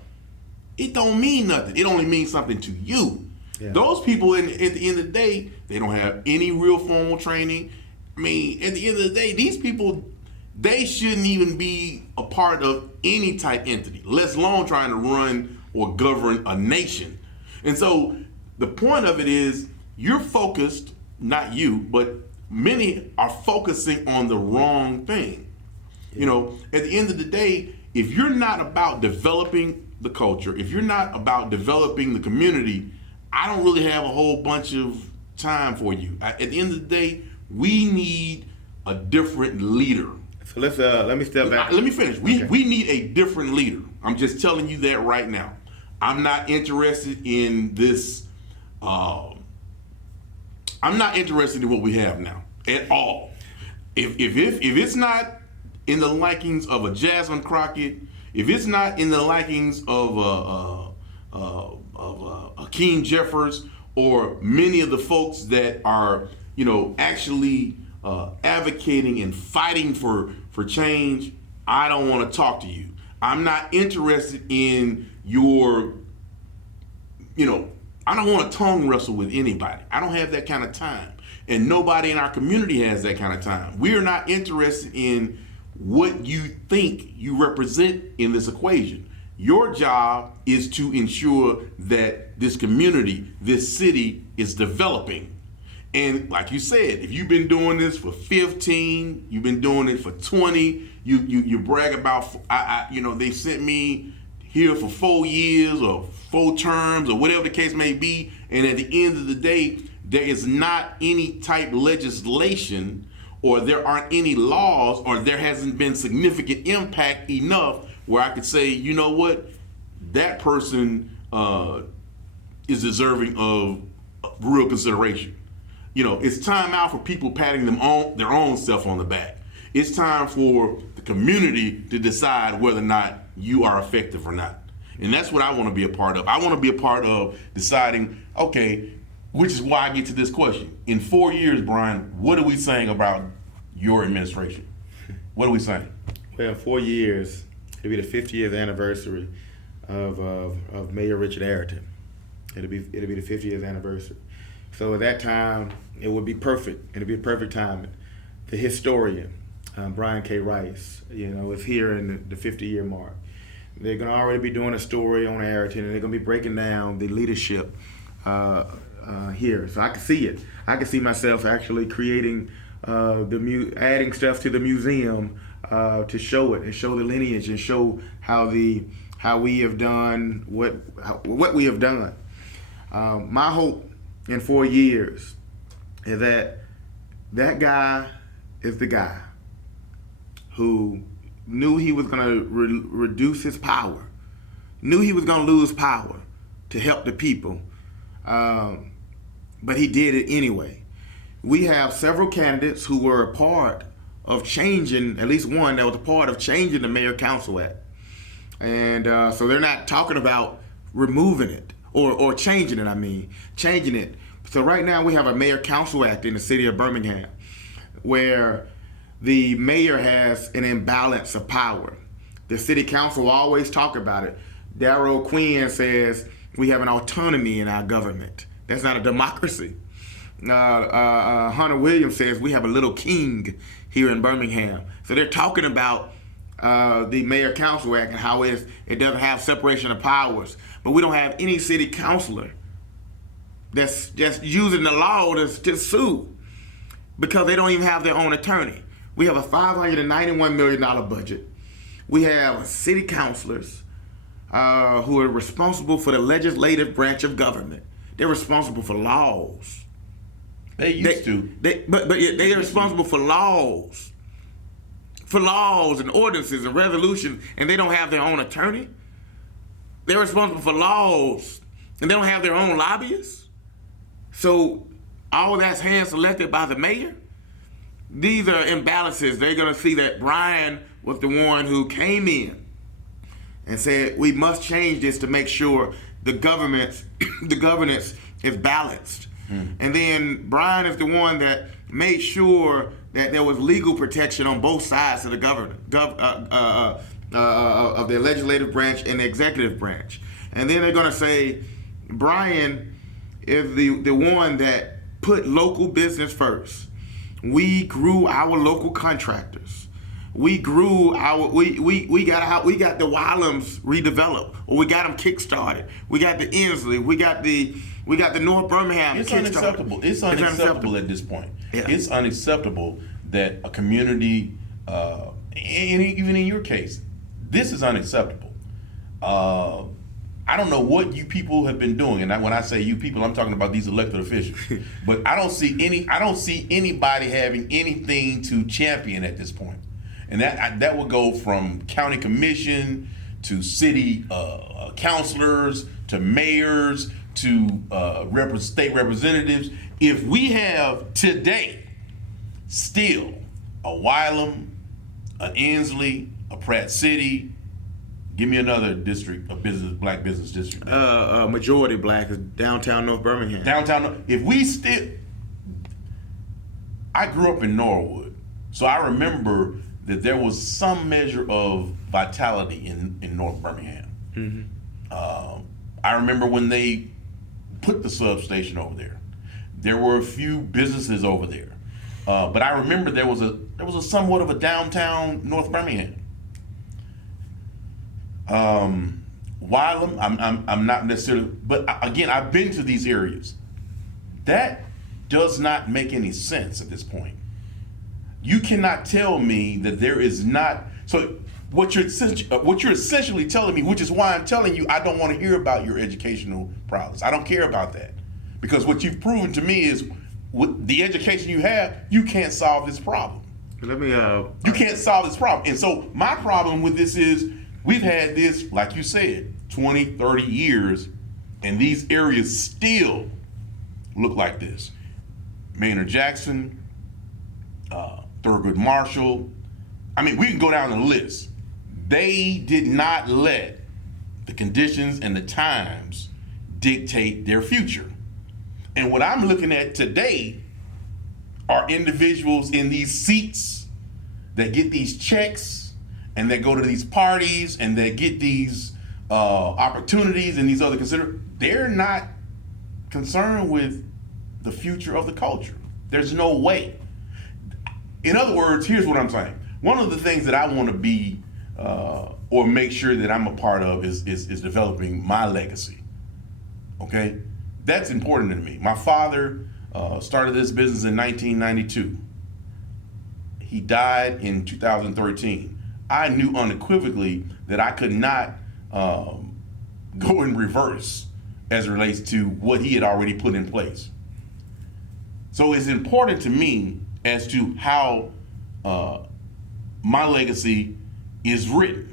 it don't mean nothing. It only means something to you. Yeah. Those people, at the end of the day, they don't have any real formal training. I mean, at the end of the day, these people, they shouldn't even be a part of any type entity, let alone trying to run or govern a nation. And so the point of it is, you're focused, not you, but many are focusing on the wrong thing. Yeah. You know, at the end of the day, if you're not about developing the culture, if you're not about developing the community, I don't really have a whole bunch of time for you. At the end of the day, we need a different leader. So let me step back. Let me finish. We need a different leader. I'm just telling you that right now. I'm not interested in this. I'm not interested in what we have now at all. If it's not in the likings of a Jasmine Crockett, if it's not in the likings of Hakeem Jeffers or many of the folks that are, actually advocating and fighting for change, I don't want to talk to you. I'm not interested in your, I don't want to tongue wrestle with anybody. I don't have that kind of time. And nobody in our community has that kind of time. We are not interested in what you think you represent in this equation. Your job is to ensure that this community, this city is developing. And like you said, if you've been doing this for 15, you've been doing it for 20, you brag about, they sent me here for 4 years or 4 terms or whatever the case may be. And at the end of the day, there is not any type legislation, or there aren't any laws, or there hasn't been significant impact enough where I could say, you know what, that person is deserving of real consideration. It's time out for people patting their own self on the back. It's time for the community to decide whether or not you are effective or not. And that's what I want to be a part of. I want to be a part of deciding, okay, which is why I get to this question. In 4 years, Brian, what are we saying about your administration? What are we saying? Well, in 4 years, it'll be the 50th anniversary of Mayor Richard Arrington. It'll be the 50th anniversary. So at that time, it would be perfect. It'll be a perfect timing. The historian, Brian K. Rice, is here in the 50-year mark. They're going to already be doing a story on Arrington, and they're going to be breaking down the leadership here. So I can see it. I can see myself actually creating adding stuff to the museum to show it and show the lineage and show how we have done what we have done. My hope in 4 years is that guy is the guy who knew he was going to reduce his power, knew he was going to lose power to help the people, but he did it anyway. We have several candidates who were a part of changing, at least one that was a part of changing the Mayor Council Act. And so they're not talking about removing it or changing it, changing it. So right now we have a Mayor Council Act in the city of Birmingham where the mayor has an imbalance of power. The city council always talk about it. Darrell Quinn says we have an autonomy in our government. That's not a democracy. Hunter Williams says we have a little king here in Birmingham. So they're talking about the Mayor Council Act and how it doesn't have separation of powers. But we don't have any city councilor that's just using the law to sue because they don't even have their own attorney. We have a $591 million budget. We have city councilors who are responsible for the legislative branch of government. They're responsible for laws. They used to. But they are responsible for laws. For laws and ordinances and resolutions, and they don't have their own attorney. They're responsible for laws, and they don't have their own lobbyists. So all of that's hand selected by the mayor. These are imbalances. They're going to see that Brian was the one who came in and said, we must change this to make sure the governance is balanced. And then Brian is the one that made sure that there was legal protection on both sides of the of the legislative branch and the executive branch. And then they're going to say Brian is the one that put local business first. We grew our local contractors. We grew our we got the Wyllams redeveloped, or we got them kickstarted. We got the Inslee. We got the North Birmingham. It's unacceptable. It's unacceptable at this point. Yeah. It's unacceptable that a community, and even in your case, this is unacceptable. I don't know what you people have been doing, and when I say you people, I'm talking about these elected officials. But I don't see anybody having anything to champion at this point. And that will go from county commission to city councilors to mayors to state representatives. If we have today still a Wylam, an Inslee, a Pratt City, give me another district, black business district. Majority black is downtown North Birmingham. I grew up in Norwood, so I remember that there was some measure of vitality in North Birmingham. Mm-hmm. I remember when they put the substation over there. There were a few businesses over there, but I remember there was a somewhat of a downtown North Birmingham. Wylam, I'm not necessarily, but again, I've been to these areas. That does not make any sense at this point. You cannot tell me that there is not. So what you're essentially telling me, which is why I'm telling you, I don't want to hear about your educational problems. I don't care about that, because what you've proven to me is, with the education you have, you can't solve this problem. You can't solve this problem. And so my problem with this is, we've had this, like you said, 20, 30 years, and these areas still look like this. Maynard Jackson, Thurgood Marshall. I mean, we can go down the list. They did not let the conditions and the times dictate their future. And what I'm looking at today are individuals in these seats that get these checks and that go to these parties and that get these opportunities and these other they're not concerned with the future of the culture. There's no way. In other words, here's what I'm saying. One of the things that I want to be or make sure that I'm a part of is developing my legacy. Okay? That's important to me. My father started this business in 1992. He died in 2013. I knew unequivocally that I could not go in reverse as it relates to what he had already put in place. So it's important to me as to how my legacy is written.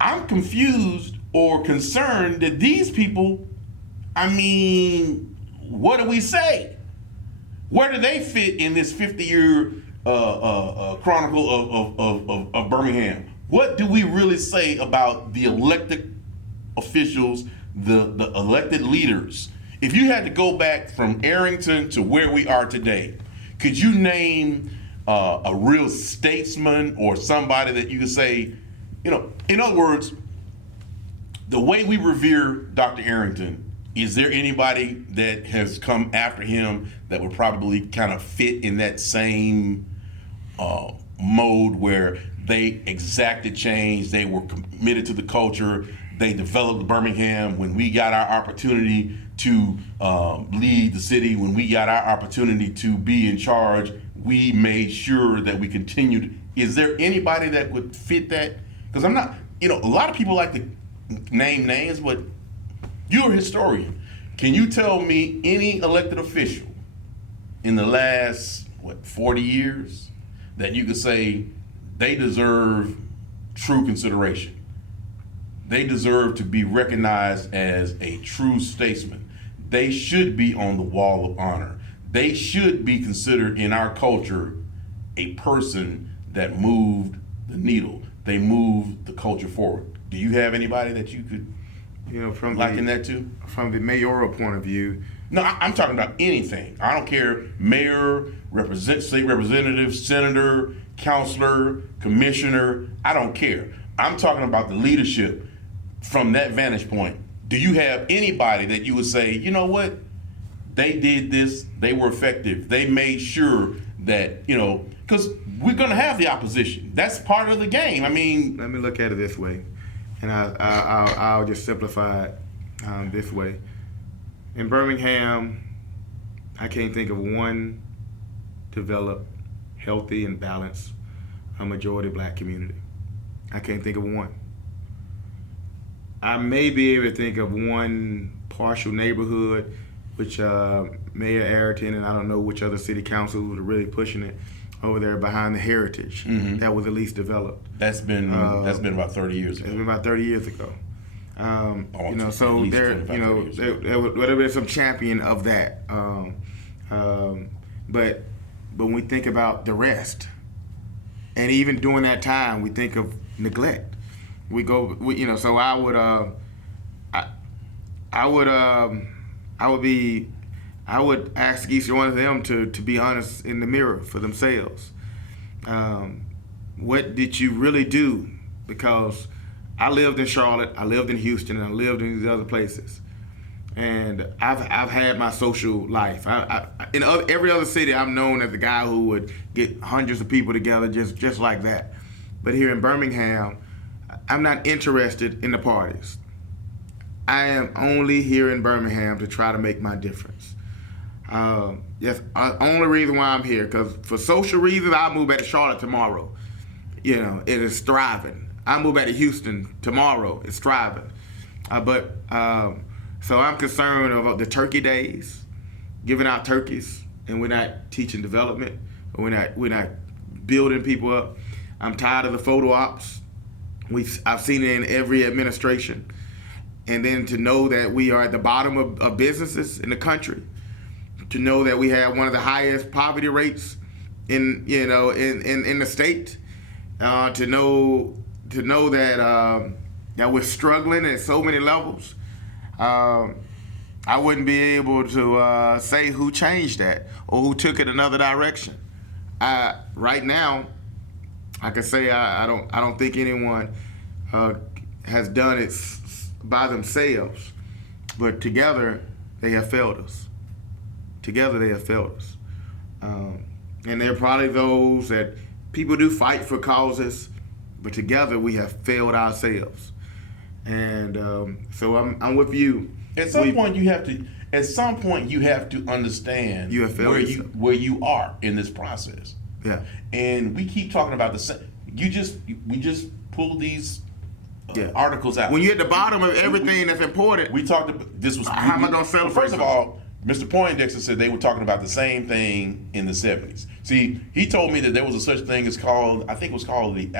I'm confused or concerned that these people, I mean, what do we say? Where do they fit in this 50-year chronicle of Birmingham? What do we really say about the elected officials, the elected leaders? If you had to go back from Arrington to where we are today, could you name a real statesman or somebody that you could say, in other words, the way we revere Dr. Arrington, is there anybody that has come after him that would probably kind of fit in that same mode where they exacted change. They were committed to the culture. They developed Birmingham. When we got our opportunity to lead the city, when we got our opportunity to be in charge, we made sure that we continued. Is there anybody that would fit that? Because I'm not, a lot of people like to name names, but you're a historian. Can you tell me any elected official in the last, 40 years that you could say they deserve true consideration? They deserve to be recognized as a true statesman. They should be on the wall of honor. They should be considered in our culture a person that moved the needle. They moved the culture forward. Do you have anybody that you could liken that to? From the mayoral point of view, No, I'm talking about anything. I don't care, mayor, state representative, senator, counselor, commissioner, I don't care. I'm talking about the leadership from that vantage point. Do you have anybody that you would say, you know what, they did this, they were effective, they made sure that, because we're going to have the opposition. That's part of the game. I mean, let me look at it this way, and I'll just simplify it this way. In Birmingham, I can't think of one developed, healthy, and balanced majority black community. I can't think of one. I may be able to think of one partial neighborhood, which Mayor Ayrton and I don't know which other city councils were really pushing it over there behind the Heritage. Mm-hmm. That was at least developed. that's been about 30 years It's ago. been about 30 years ago. So at least there, 25, 30 years ago. there would have been some champion of that. But when we think about the rest, and even during that time, we think of neglect. So I would ask each one of them to be honest in the mirror for themselves. What did you really do? Because I lived in Charlotte, I lived in Houston, and I lived in these other places. And I've had my social life. In every other city, I'm known as the guy who would get hundreds of people together just like that. But here in Birmingham, I'm not interested in the parties. I am only here in Birmingham to try to make my difference. That's the only reason why I'm here, because for social reasons, I'll move back to Charlotte tomorrow. It is thriving. I move back to Houston tomorrow. It's thriving. So I'm concerned about the turkey days, giving out turkeys, and we're not teaching development. We're not building people up. I'm tired of the photo ops. I've seen it in every administration. And then to know that we are at the bottom of businesses in the country, to know that we have one of the highest poverty rates in the state, to know that we're struggling at so many levels. I wouldn't be able to say who changed that or who took it another direction. Right now, I can say I don't think anyone has done it by themselves, but together they have failed us. Together they have failed us, and there are probably those that people do fight for causes, but together we have failed ourselves. And so I'm with you. At some point you have to understand You have failed where you are in this process. Yeah. And we keep talking about we just pulled these articles out. When you're at the bottom of everything that's important, We talked about this was. How am I gonna celebrate First of all, Mr. Poindexter said they were talking about the same thing in the 70s. See, he told me that there was a such thing as called, I think it was called the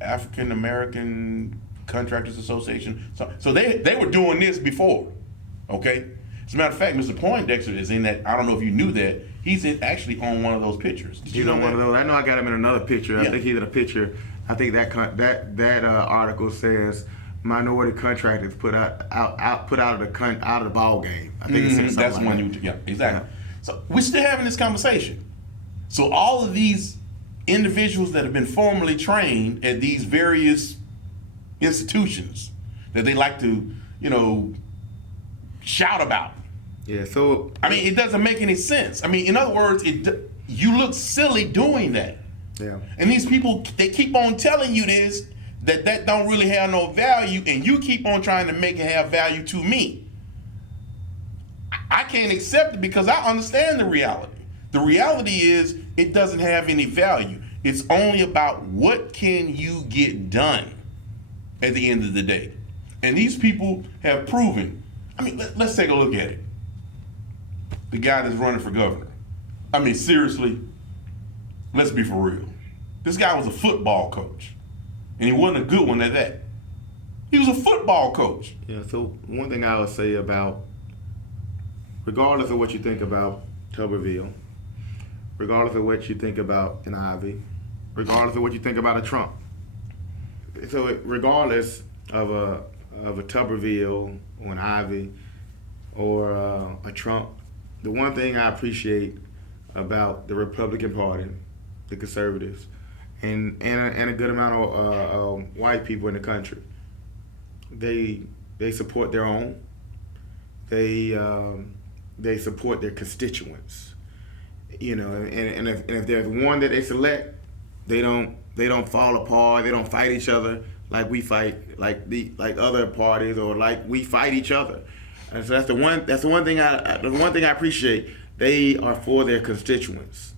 African American Contractors Association. So they were doing this before, okay? As a matter of fact, Mr. Poindexter is in that. I don't know if you knew that. He's actually on one of those pictures. Did you know one that? of those. I know I got him in another picture. Yeah. I think he's in a picture. I think that article says minority contractors put out of the ball game. I think it says something That's like one that. yeah, exactly. So we're still having this conversation. So all of these individuals that have been formally trained at these various institutions that they like to, shout about. Yeah. So I mean, it doesn't make any sense. I mean, in other words, you look silly doing that. Yeah. And these people, they keep on telling you this, that don't really have no value, and you keep on trying to make it have value to me. I can't accept it because I understand the reality. The reality is it doesn't have any value. It's only about what can you get done at the end of the day. And these people have proven, I mean, let's take a look at it. The guy that's running for governor. I mean, seriously, let's be for real. This guy was a football coach, and he wasn't a good one at that. He was a football coach. Yeah, so one thing I would say about, regardless of what you think about Tuberville, regardless of what you think about an Ivy, regardless of what you think about a Trump, so regardless of a Tuberville or an Ivy or a Trump, the one thing I appreciate about the Republican Party, the conservatives, and a good amount of white people in the country, they support their own. They support their constituents, you know, and if there's one that they select, they don't fall apart. They don't fight each other like we fight, like other parties, or like we fight each other. And so that's the one thing I appreciate. They are for their constituents.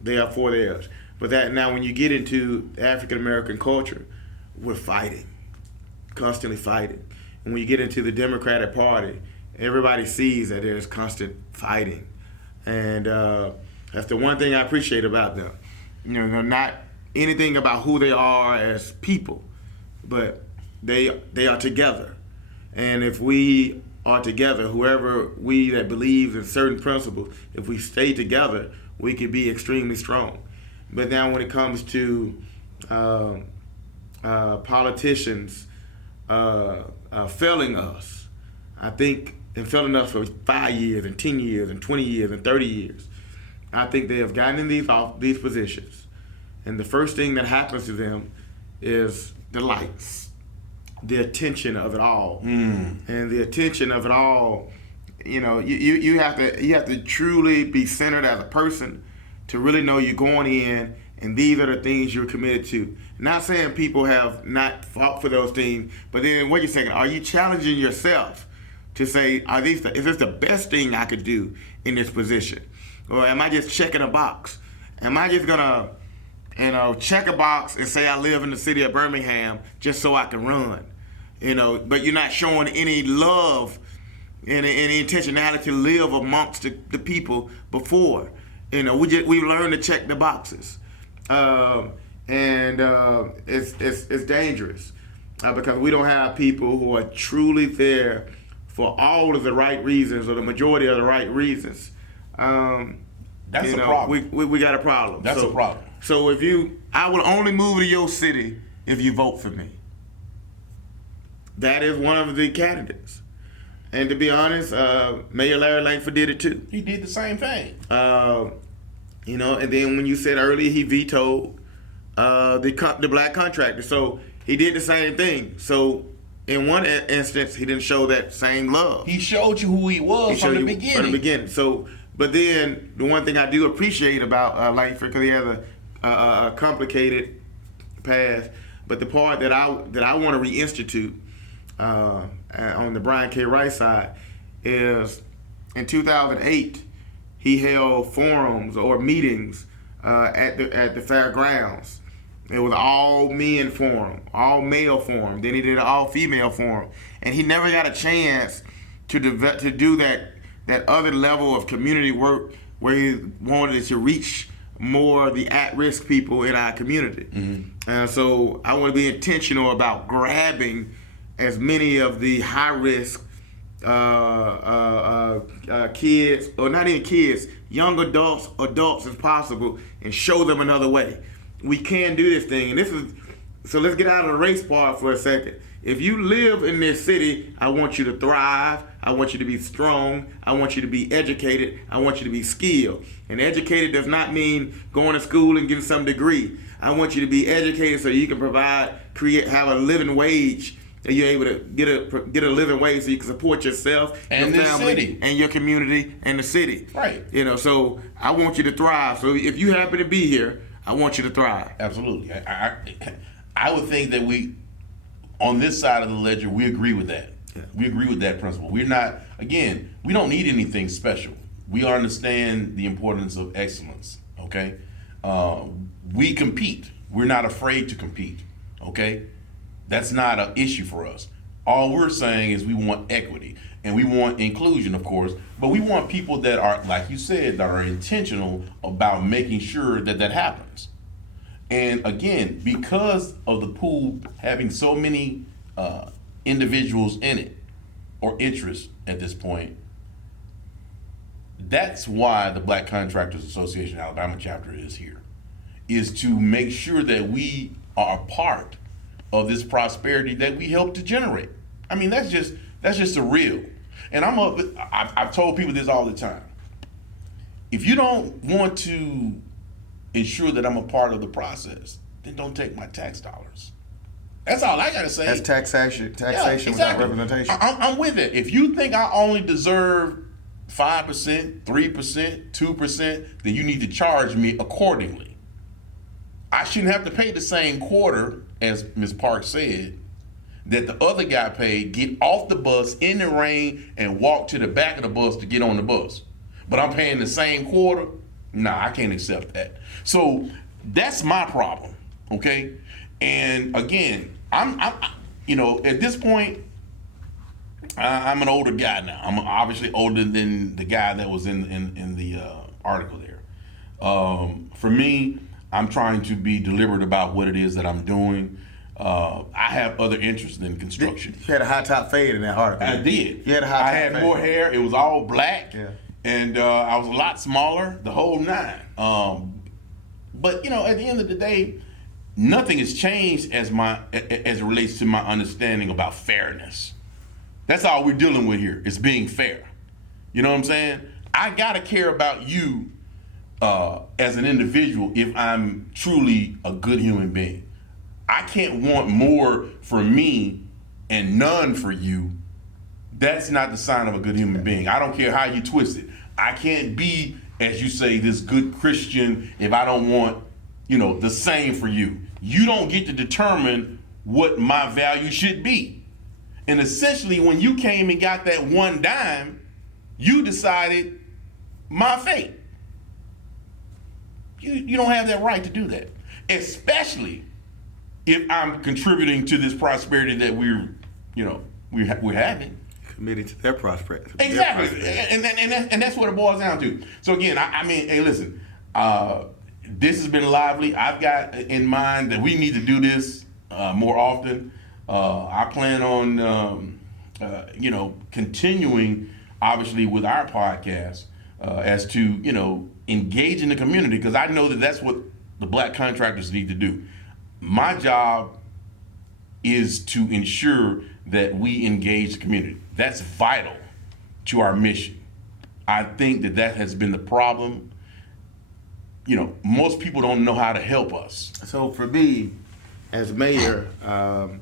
They are for theirs. But that now, when you get into African American culture, we're fighting, constantly fighting. And when you get into the Democratic Party, everybody sees that there's constant fighting, and that's the one thing I appreciate about them. You know, not anything about who they are as people, but they are together. And if we are together, whoever we that believes in certain principles, if we stay together, we can be extremely strong. But now when it comes to politicians failing us, I think, and failing us for 5 years and 10 years and 20 years and 30 years, I think they have gotten in these positions. And the first thing that happens to them is the lights, the attention of it all. And the attention of it all, you know, you have to truly be centered as a person to really know you're going in and these are the things you're committed to. Not saying people have not fought for those things, but then wait a second, are you challenging yourself to say, is this the best thing I could do in this position? Or am I just checking a box? Am I just gonna, check a box and say I live in the city of Birmingham just so I can run? But you're not showing any love and any intentionality to live amongst the people before. We learned to check the boxes. It's dangerous because we don't have people who are truly there for all of the right reasons or the majority of the right reasons. That's a problem. We got a problem. That's a problem. So I will only move to your city if you vote for me. That is one of the candidates. And to be honest, Mayor Larry Langford did it too. He did the same thing. And then when you said earlier he vetoed the black contractor, so he did the same thing. So in one instance, he didn't show that same love. He showed you who he was from the beginning. From the beginning. So, but then the one thing I do appreciate about Langford, because he has a complicated past, but the part that I want to reinstitute on the Brian K. Wright side is in 2008. He held forums or meetings at the fairgrounds. It was all men forum, all male forum. Then he did an all female forum, and he never got a chance to do that other level of community work where he wanted to reach more of the at-risk people in our community. Mm-hmm. So I want to be intentional about grabbing as many of the high-risk kids, or not even kids, young adults as possible, and show them another way. We can do this thing, and so let's get out of the race part for a second. If you live in this city, I want you to thrive. I want you to be strong. I want you to be educated. I want you to be skilled. And educated does not mean going to school and getting some degree. I want you to be educated so you can have a living wage. That you're able to get a living wage so you can support yourself, and your family, city, and your community, and the city. Right. So I want you to thrive. So if you happen to be here, I want you to thrive. Absolutely. I would think that we, on this side of the ledger, we agree with that. Yeah. We agree with that principle. We're not, again, we don't need anything special. We understand the importance of excellence, okay? We compete. We're not afraid to compete, okay? That's not an issue for us. All we're saying is we want equity and we want inclusion, of course, but we want people that are, like you said, that are intentional about making sure that that happens. And again, because of the pool having so many individuals in it or interests at this point, that's why the Black Contractors Association Alabama chapter is here, is to make sure that we are a part of this prosperity that we help to generate. I mean, that's just the real. And I've told people this all the time. If you don't want to ensure that I'm a part of the process, then don't take my tax dollars. That's all I gotta say. That's taxation Yeah, without exactly. representation. I'm with it. If you think I only deserve 5%, 3%, 2%, then you need to charge me accordingly. I shouldn't have to pay the same quarter, as Ms. Park said, that the other guy paid, get off the bus in the rain and walk to the back of the bus to get on the bus. But I'm paying the same quarter? Nah, I can't accept that. So that's my problem, okay? And again, I'm at this point, I'm an older guy now. I'm obviously older than the guy that was in the article there. For me, I'm trying to be deliberate about what it is that I'm doing. I have other interests than construction. You had a high top fade in that article. I did. You had a high top I had fade. more hair. It was all black. Yeah. And I was a lot smaller, the whole nine. But at the end of the day, nothing has changed as it relates to my understanding about fairness. That's all we're dealing with here, is being fair. You know what I'm saying? I gotta care about you as an individual if I'm truly a good human being. I can't want more for me and none for you. That's not the sign of a good human being. I don't care how you twist it. I can't be, as you say, this good Christian if I don't want, the same for you. You don't get to determine what my value should be. And essentially, when you came and got that one dime, you decided my fate. You don't have that right to do that, especially if I'm contributing to this prosperity that we're having. Committed to their prosperity. Exactly, and that's what it boils down to. So again, I mean, hey, listen, this has been lively. I've got in mind that we need to do this more often. I plan on, continuing, obviously, with our podcast as to, engage in the community, because I know that that's what the Black contractors need to do. My job is to ensure that we engage the community. That's vital to our mission. I think that has been the problem. Most people don't know how to help us. So for me, as mayor,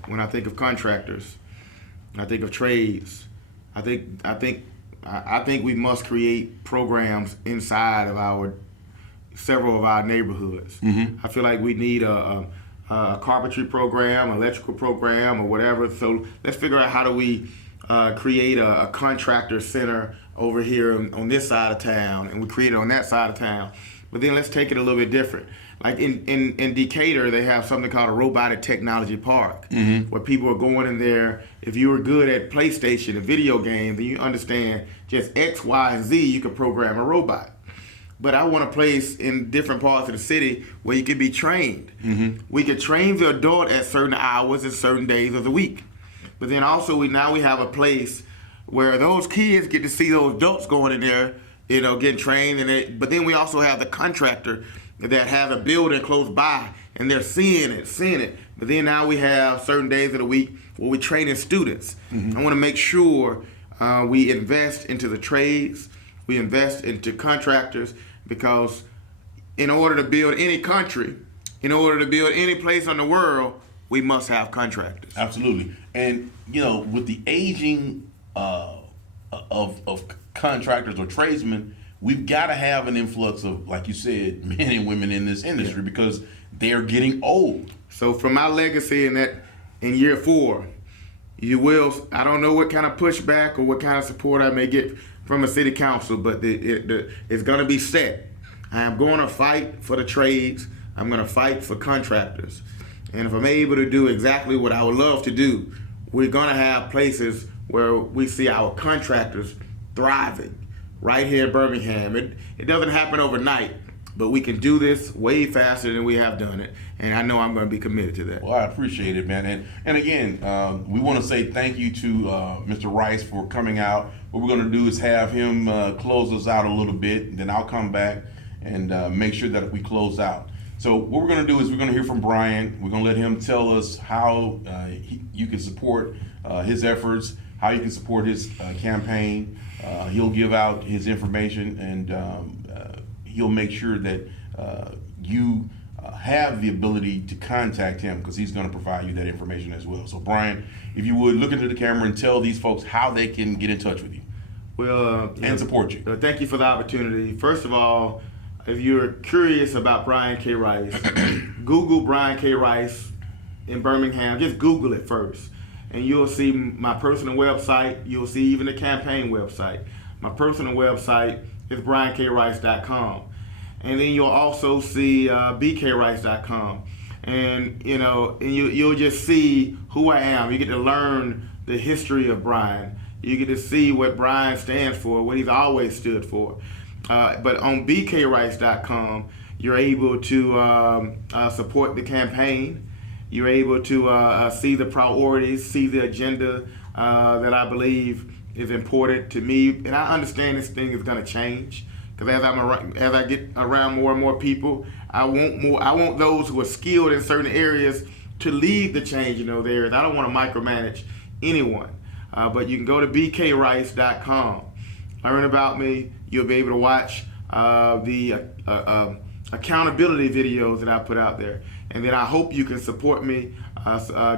when I think of contractors, I think of trades. I think we must create programs inside of several of our neighborhoods. Mm-hmm. I feel like we need a carpentry program, electrical program, or whatever. So let's figure out how do we create a contractor center over here on this side of town, and we create it on that side of town. But then let's take it a little bit different. Like in Decatur, they have something called a robotic technology park, mm-hmm. where people are going in there. If you were good at PlayStation and video games, and you understand just X, Y, and Z, you can program a robot. But I want a place in different parts of the city where you can be trained. Mm-hmm. We can train the adult at certain hours and certain days of the week. But then also we have a place where those kids get to see those adults going in there, getting trained. But then we also have the contractor that has a building close by, and they're seeing it. But then now we have certain days of the week where we're training students. Mm-hmm. I want to make sure we invest into the trades, we invest into contractors, because in order to build any country, in order to build any place in the world, we must have contractors. Absolutely. And, with the aging of contractors or tradesmen, we've got to have an influx of, like you said, men and women in this industry because they're getting old. So from my legacy in year 4, you will, I don't know what kind of pushback or what kind of support I may get from a city council, but it's going to be set. I am going to fight for the trades. I'm going to fight for contractors. And if I'm able to do exactly what I would love to do, we're going to have places where we see our contractors thriving right here in Birmingham. It doesn't happen overnight, but we can do this way faster than we have done it. And I know I'm going to be committed to that. Well, I appreciate it, man. And again, we want to say thank you to Mr. Rice for coming out. What we're going to do is have him close us out a little bit, and then I'll come back and make sure that we close out. So what we're going to do is we're going to hear from Brian. We're going to let him tell us how you can support his efforts, how you can support his campaign. He'll give out his information, and he'll make sure that you have the ability to contact him because he's going to provide you that information as well. So Brian, if you would look into the camera and tell these folks how they can get in touch with you. Well, and support you. Thank you for the opportunity. First of all, if you're curious about Brian K. Rice, Google Brian K. Rice in Birmingham. Just Google it first. And you'll see my personal website. You'll see even the campaign website. My personal website is briankrice.com. And then you'll also see bkrice.com. And you'll just see who I am. You get to learn the history of Brian. You get to see what Brian stands for, what he's always stood for. But on bkrice.com, you're able to support the campaign. You're able to see the priorities, see the agenda that I believe is important to me. And I understand this thing is going to change because as I get around more and more people, I want those who are skilled in certain areas to lead the change in those areas. I don't want to micromanage anyone. But you can go to bkrice.com, learn about me. You'll be able to watch the accountability videos that I put out there. And then I hope you can support me,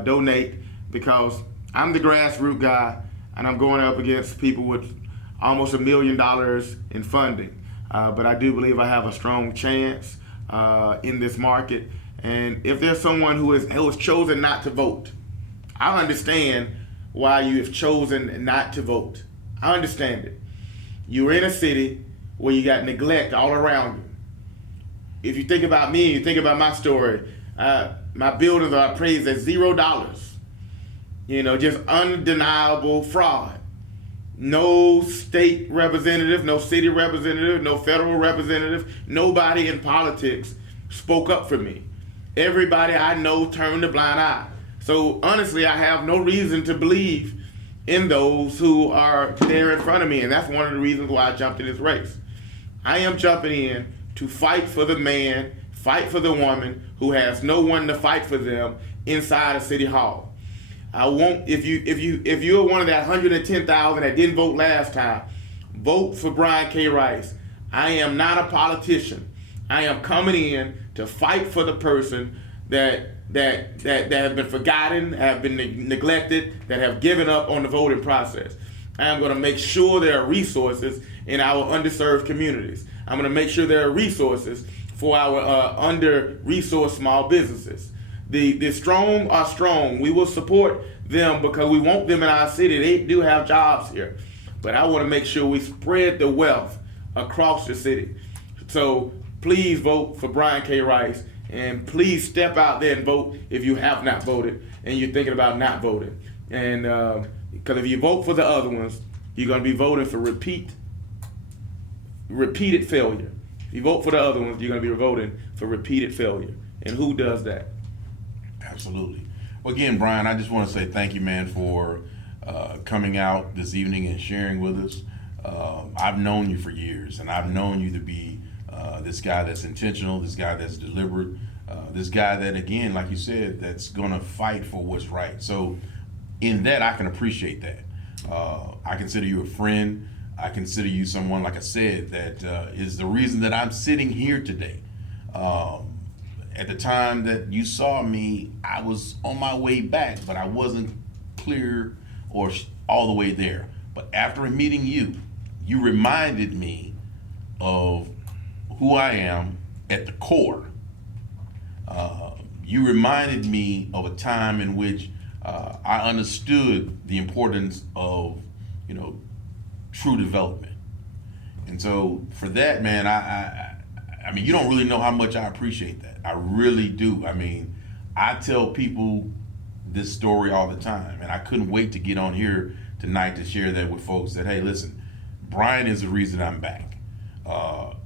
donate, because I'm the grassroots guy and I'm going up against people with almost $1 million in funding. But I do believe I have a strong chance in this market. And if there's someone who has chosen not to vote, I understand why you have chosen not to vote. I understand it. You're in a city where you got neglect all around you. If you think about me, you think about my story, my buildings are appraised at $0. Just undeniable fraud. No state representative, no city representative, no federal representative, nobody in politics spoke up for me. Everybody I know turned a blind eye. So honestly, I have no reason to believe in those who are there in front of me, and that's one of the reasons why I jumped in this race. I am jumping in to fight for the man, fight for the woman who has no one to fight for them inside of City Hall. I won't. If you're one of that 110,000 that didn't vote last time, vote for Brian K. Rice. I am not a politician. I am coming in to fight for the person that have been forgotten, have been neglected, that have given up on the voting process. I'm going to make sure there are resources in our underserved communities. I'm going to make sure there are resources for our under-resourced small businesses. The strong are strong. We will support them because we want them in our city. They do have jobs here. But I want to make sure we spread the wealth across the city. So please vote for Brian K. Rice. And please step out there and vote if you have not voted and you're thinking about not voting. And because if you vote for the other ones, you're going to be voting for repeated failure. If you vote for the other ones, you're going to be voting for repeated failure. And who does that? Absolutely. Well, again, Brian, I just want to say thank you, man, for coming out this evening and sharing with us. I've known you for years, and I've known you to be this guy that's intentional, this guy that's deliberate, this guy that, again, like you said, that's going to fight for what's right. So in that, I can appreciate that. I consider you a friend. I consider you someone, like I said, that is the reason that I'm sitting here today. At the time that you saw me, I was on my way back, but I wasn't clear or all the way there. But after meeting you, you reminded me of who I am at the core. You reminded me of a time in which I understood the importance of, true development. And so for that, man, I mean, you don't really know how much I appreciate that. I really do. I mean, I tell people this story all the time, and I couldn't wait to get on here tonight to share that with folks that, hey, listen, Brian is the reason I'm back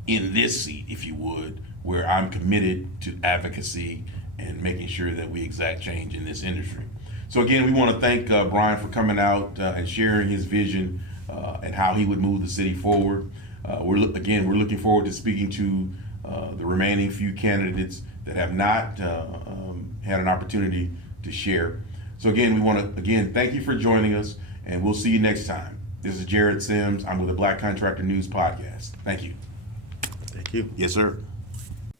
in this seat, if you would, where I'm committed to advocacy and making sure that we exact change in this industry. So again, we want to thank Brian for coming out and sharing his vision and how he would move the city forward. We're looking forward to speaking to the remaining few candidates that have not had an opportunity to share. So again, we want to thank you for joining us, and we'll see you next time. This is Jared Sims. I'm with the Black Contractor News Podcast. Thank you. Thank you. Yes, sir.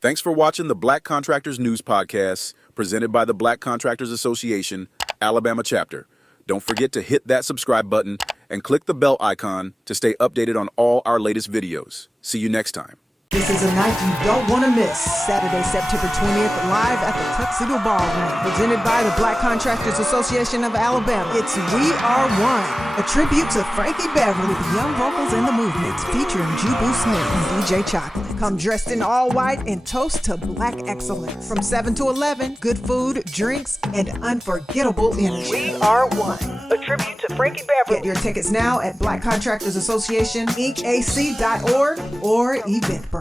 Thanks for watching the Black Contractors News Podcast, presented by the Black Contractors Association, Alabama Chapter. Don't forget to hit that subscribe button and click the bell icon to stay updated on all our latest videos. See you next time. This is a night you don't want to miss. Saturday, September 20th, live at the Tuxedo Ballroom, presented by the Black Contractors Association of Alabama. It's We Are One, a tribute to Frankie Beverly, the young vocals in the movement, featuring Jubu Smith and DJ Chocolate. Come dressed in all white and toast to Black excellence. From 7 to 11, good food, drinks, and unforgettable energy. We Are One, a tribute to Frankie Beverly. Get your tickets now at Black Contractors Association, IncAC.org, or Eventbrite.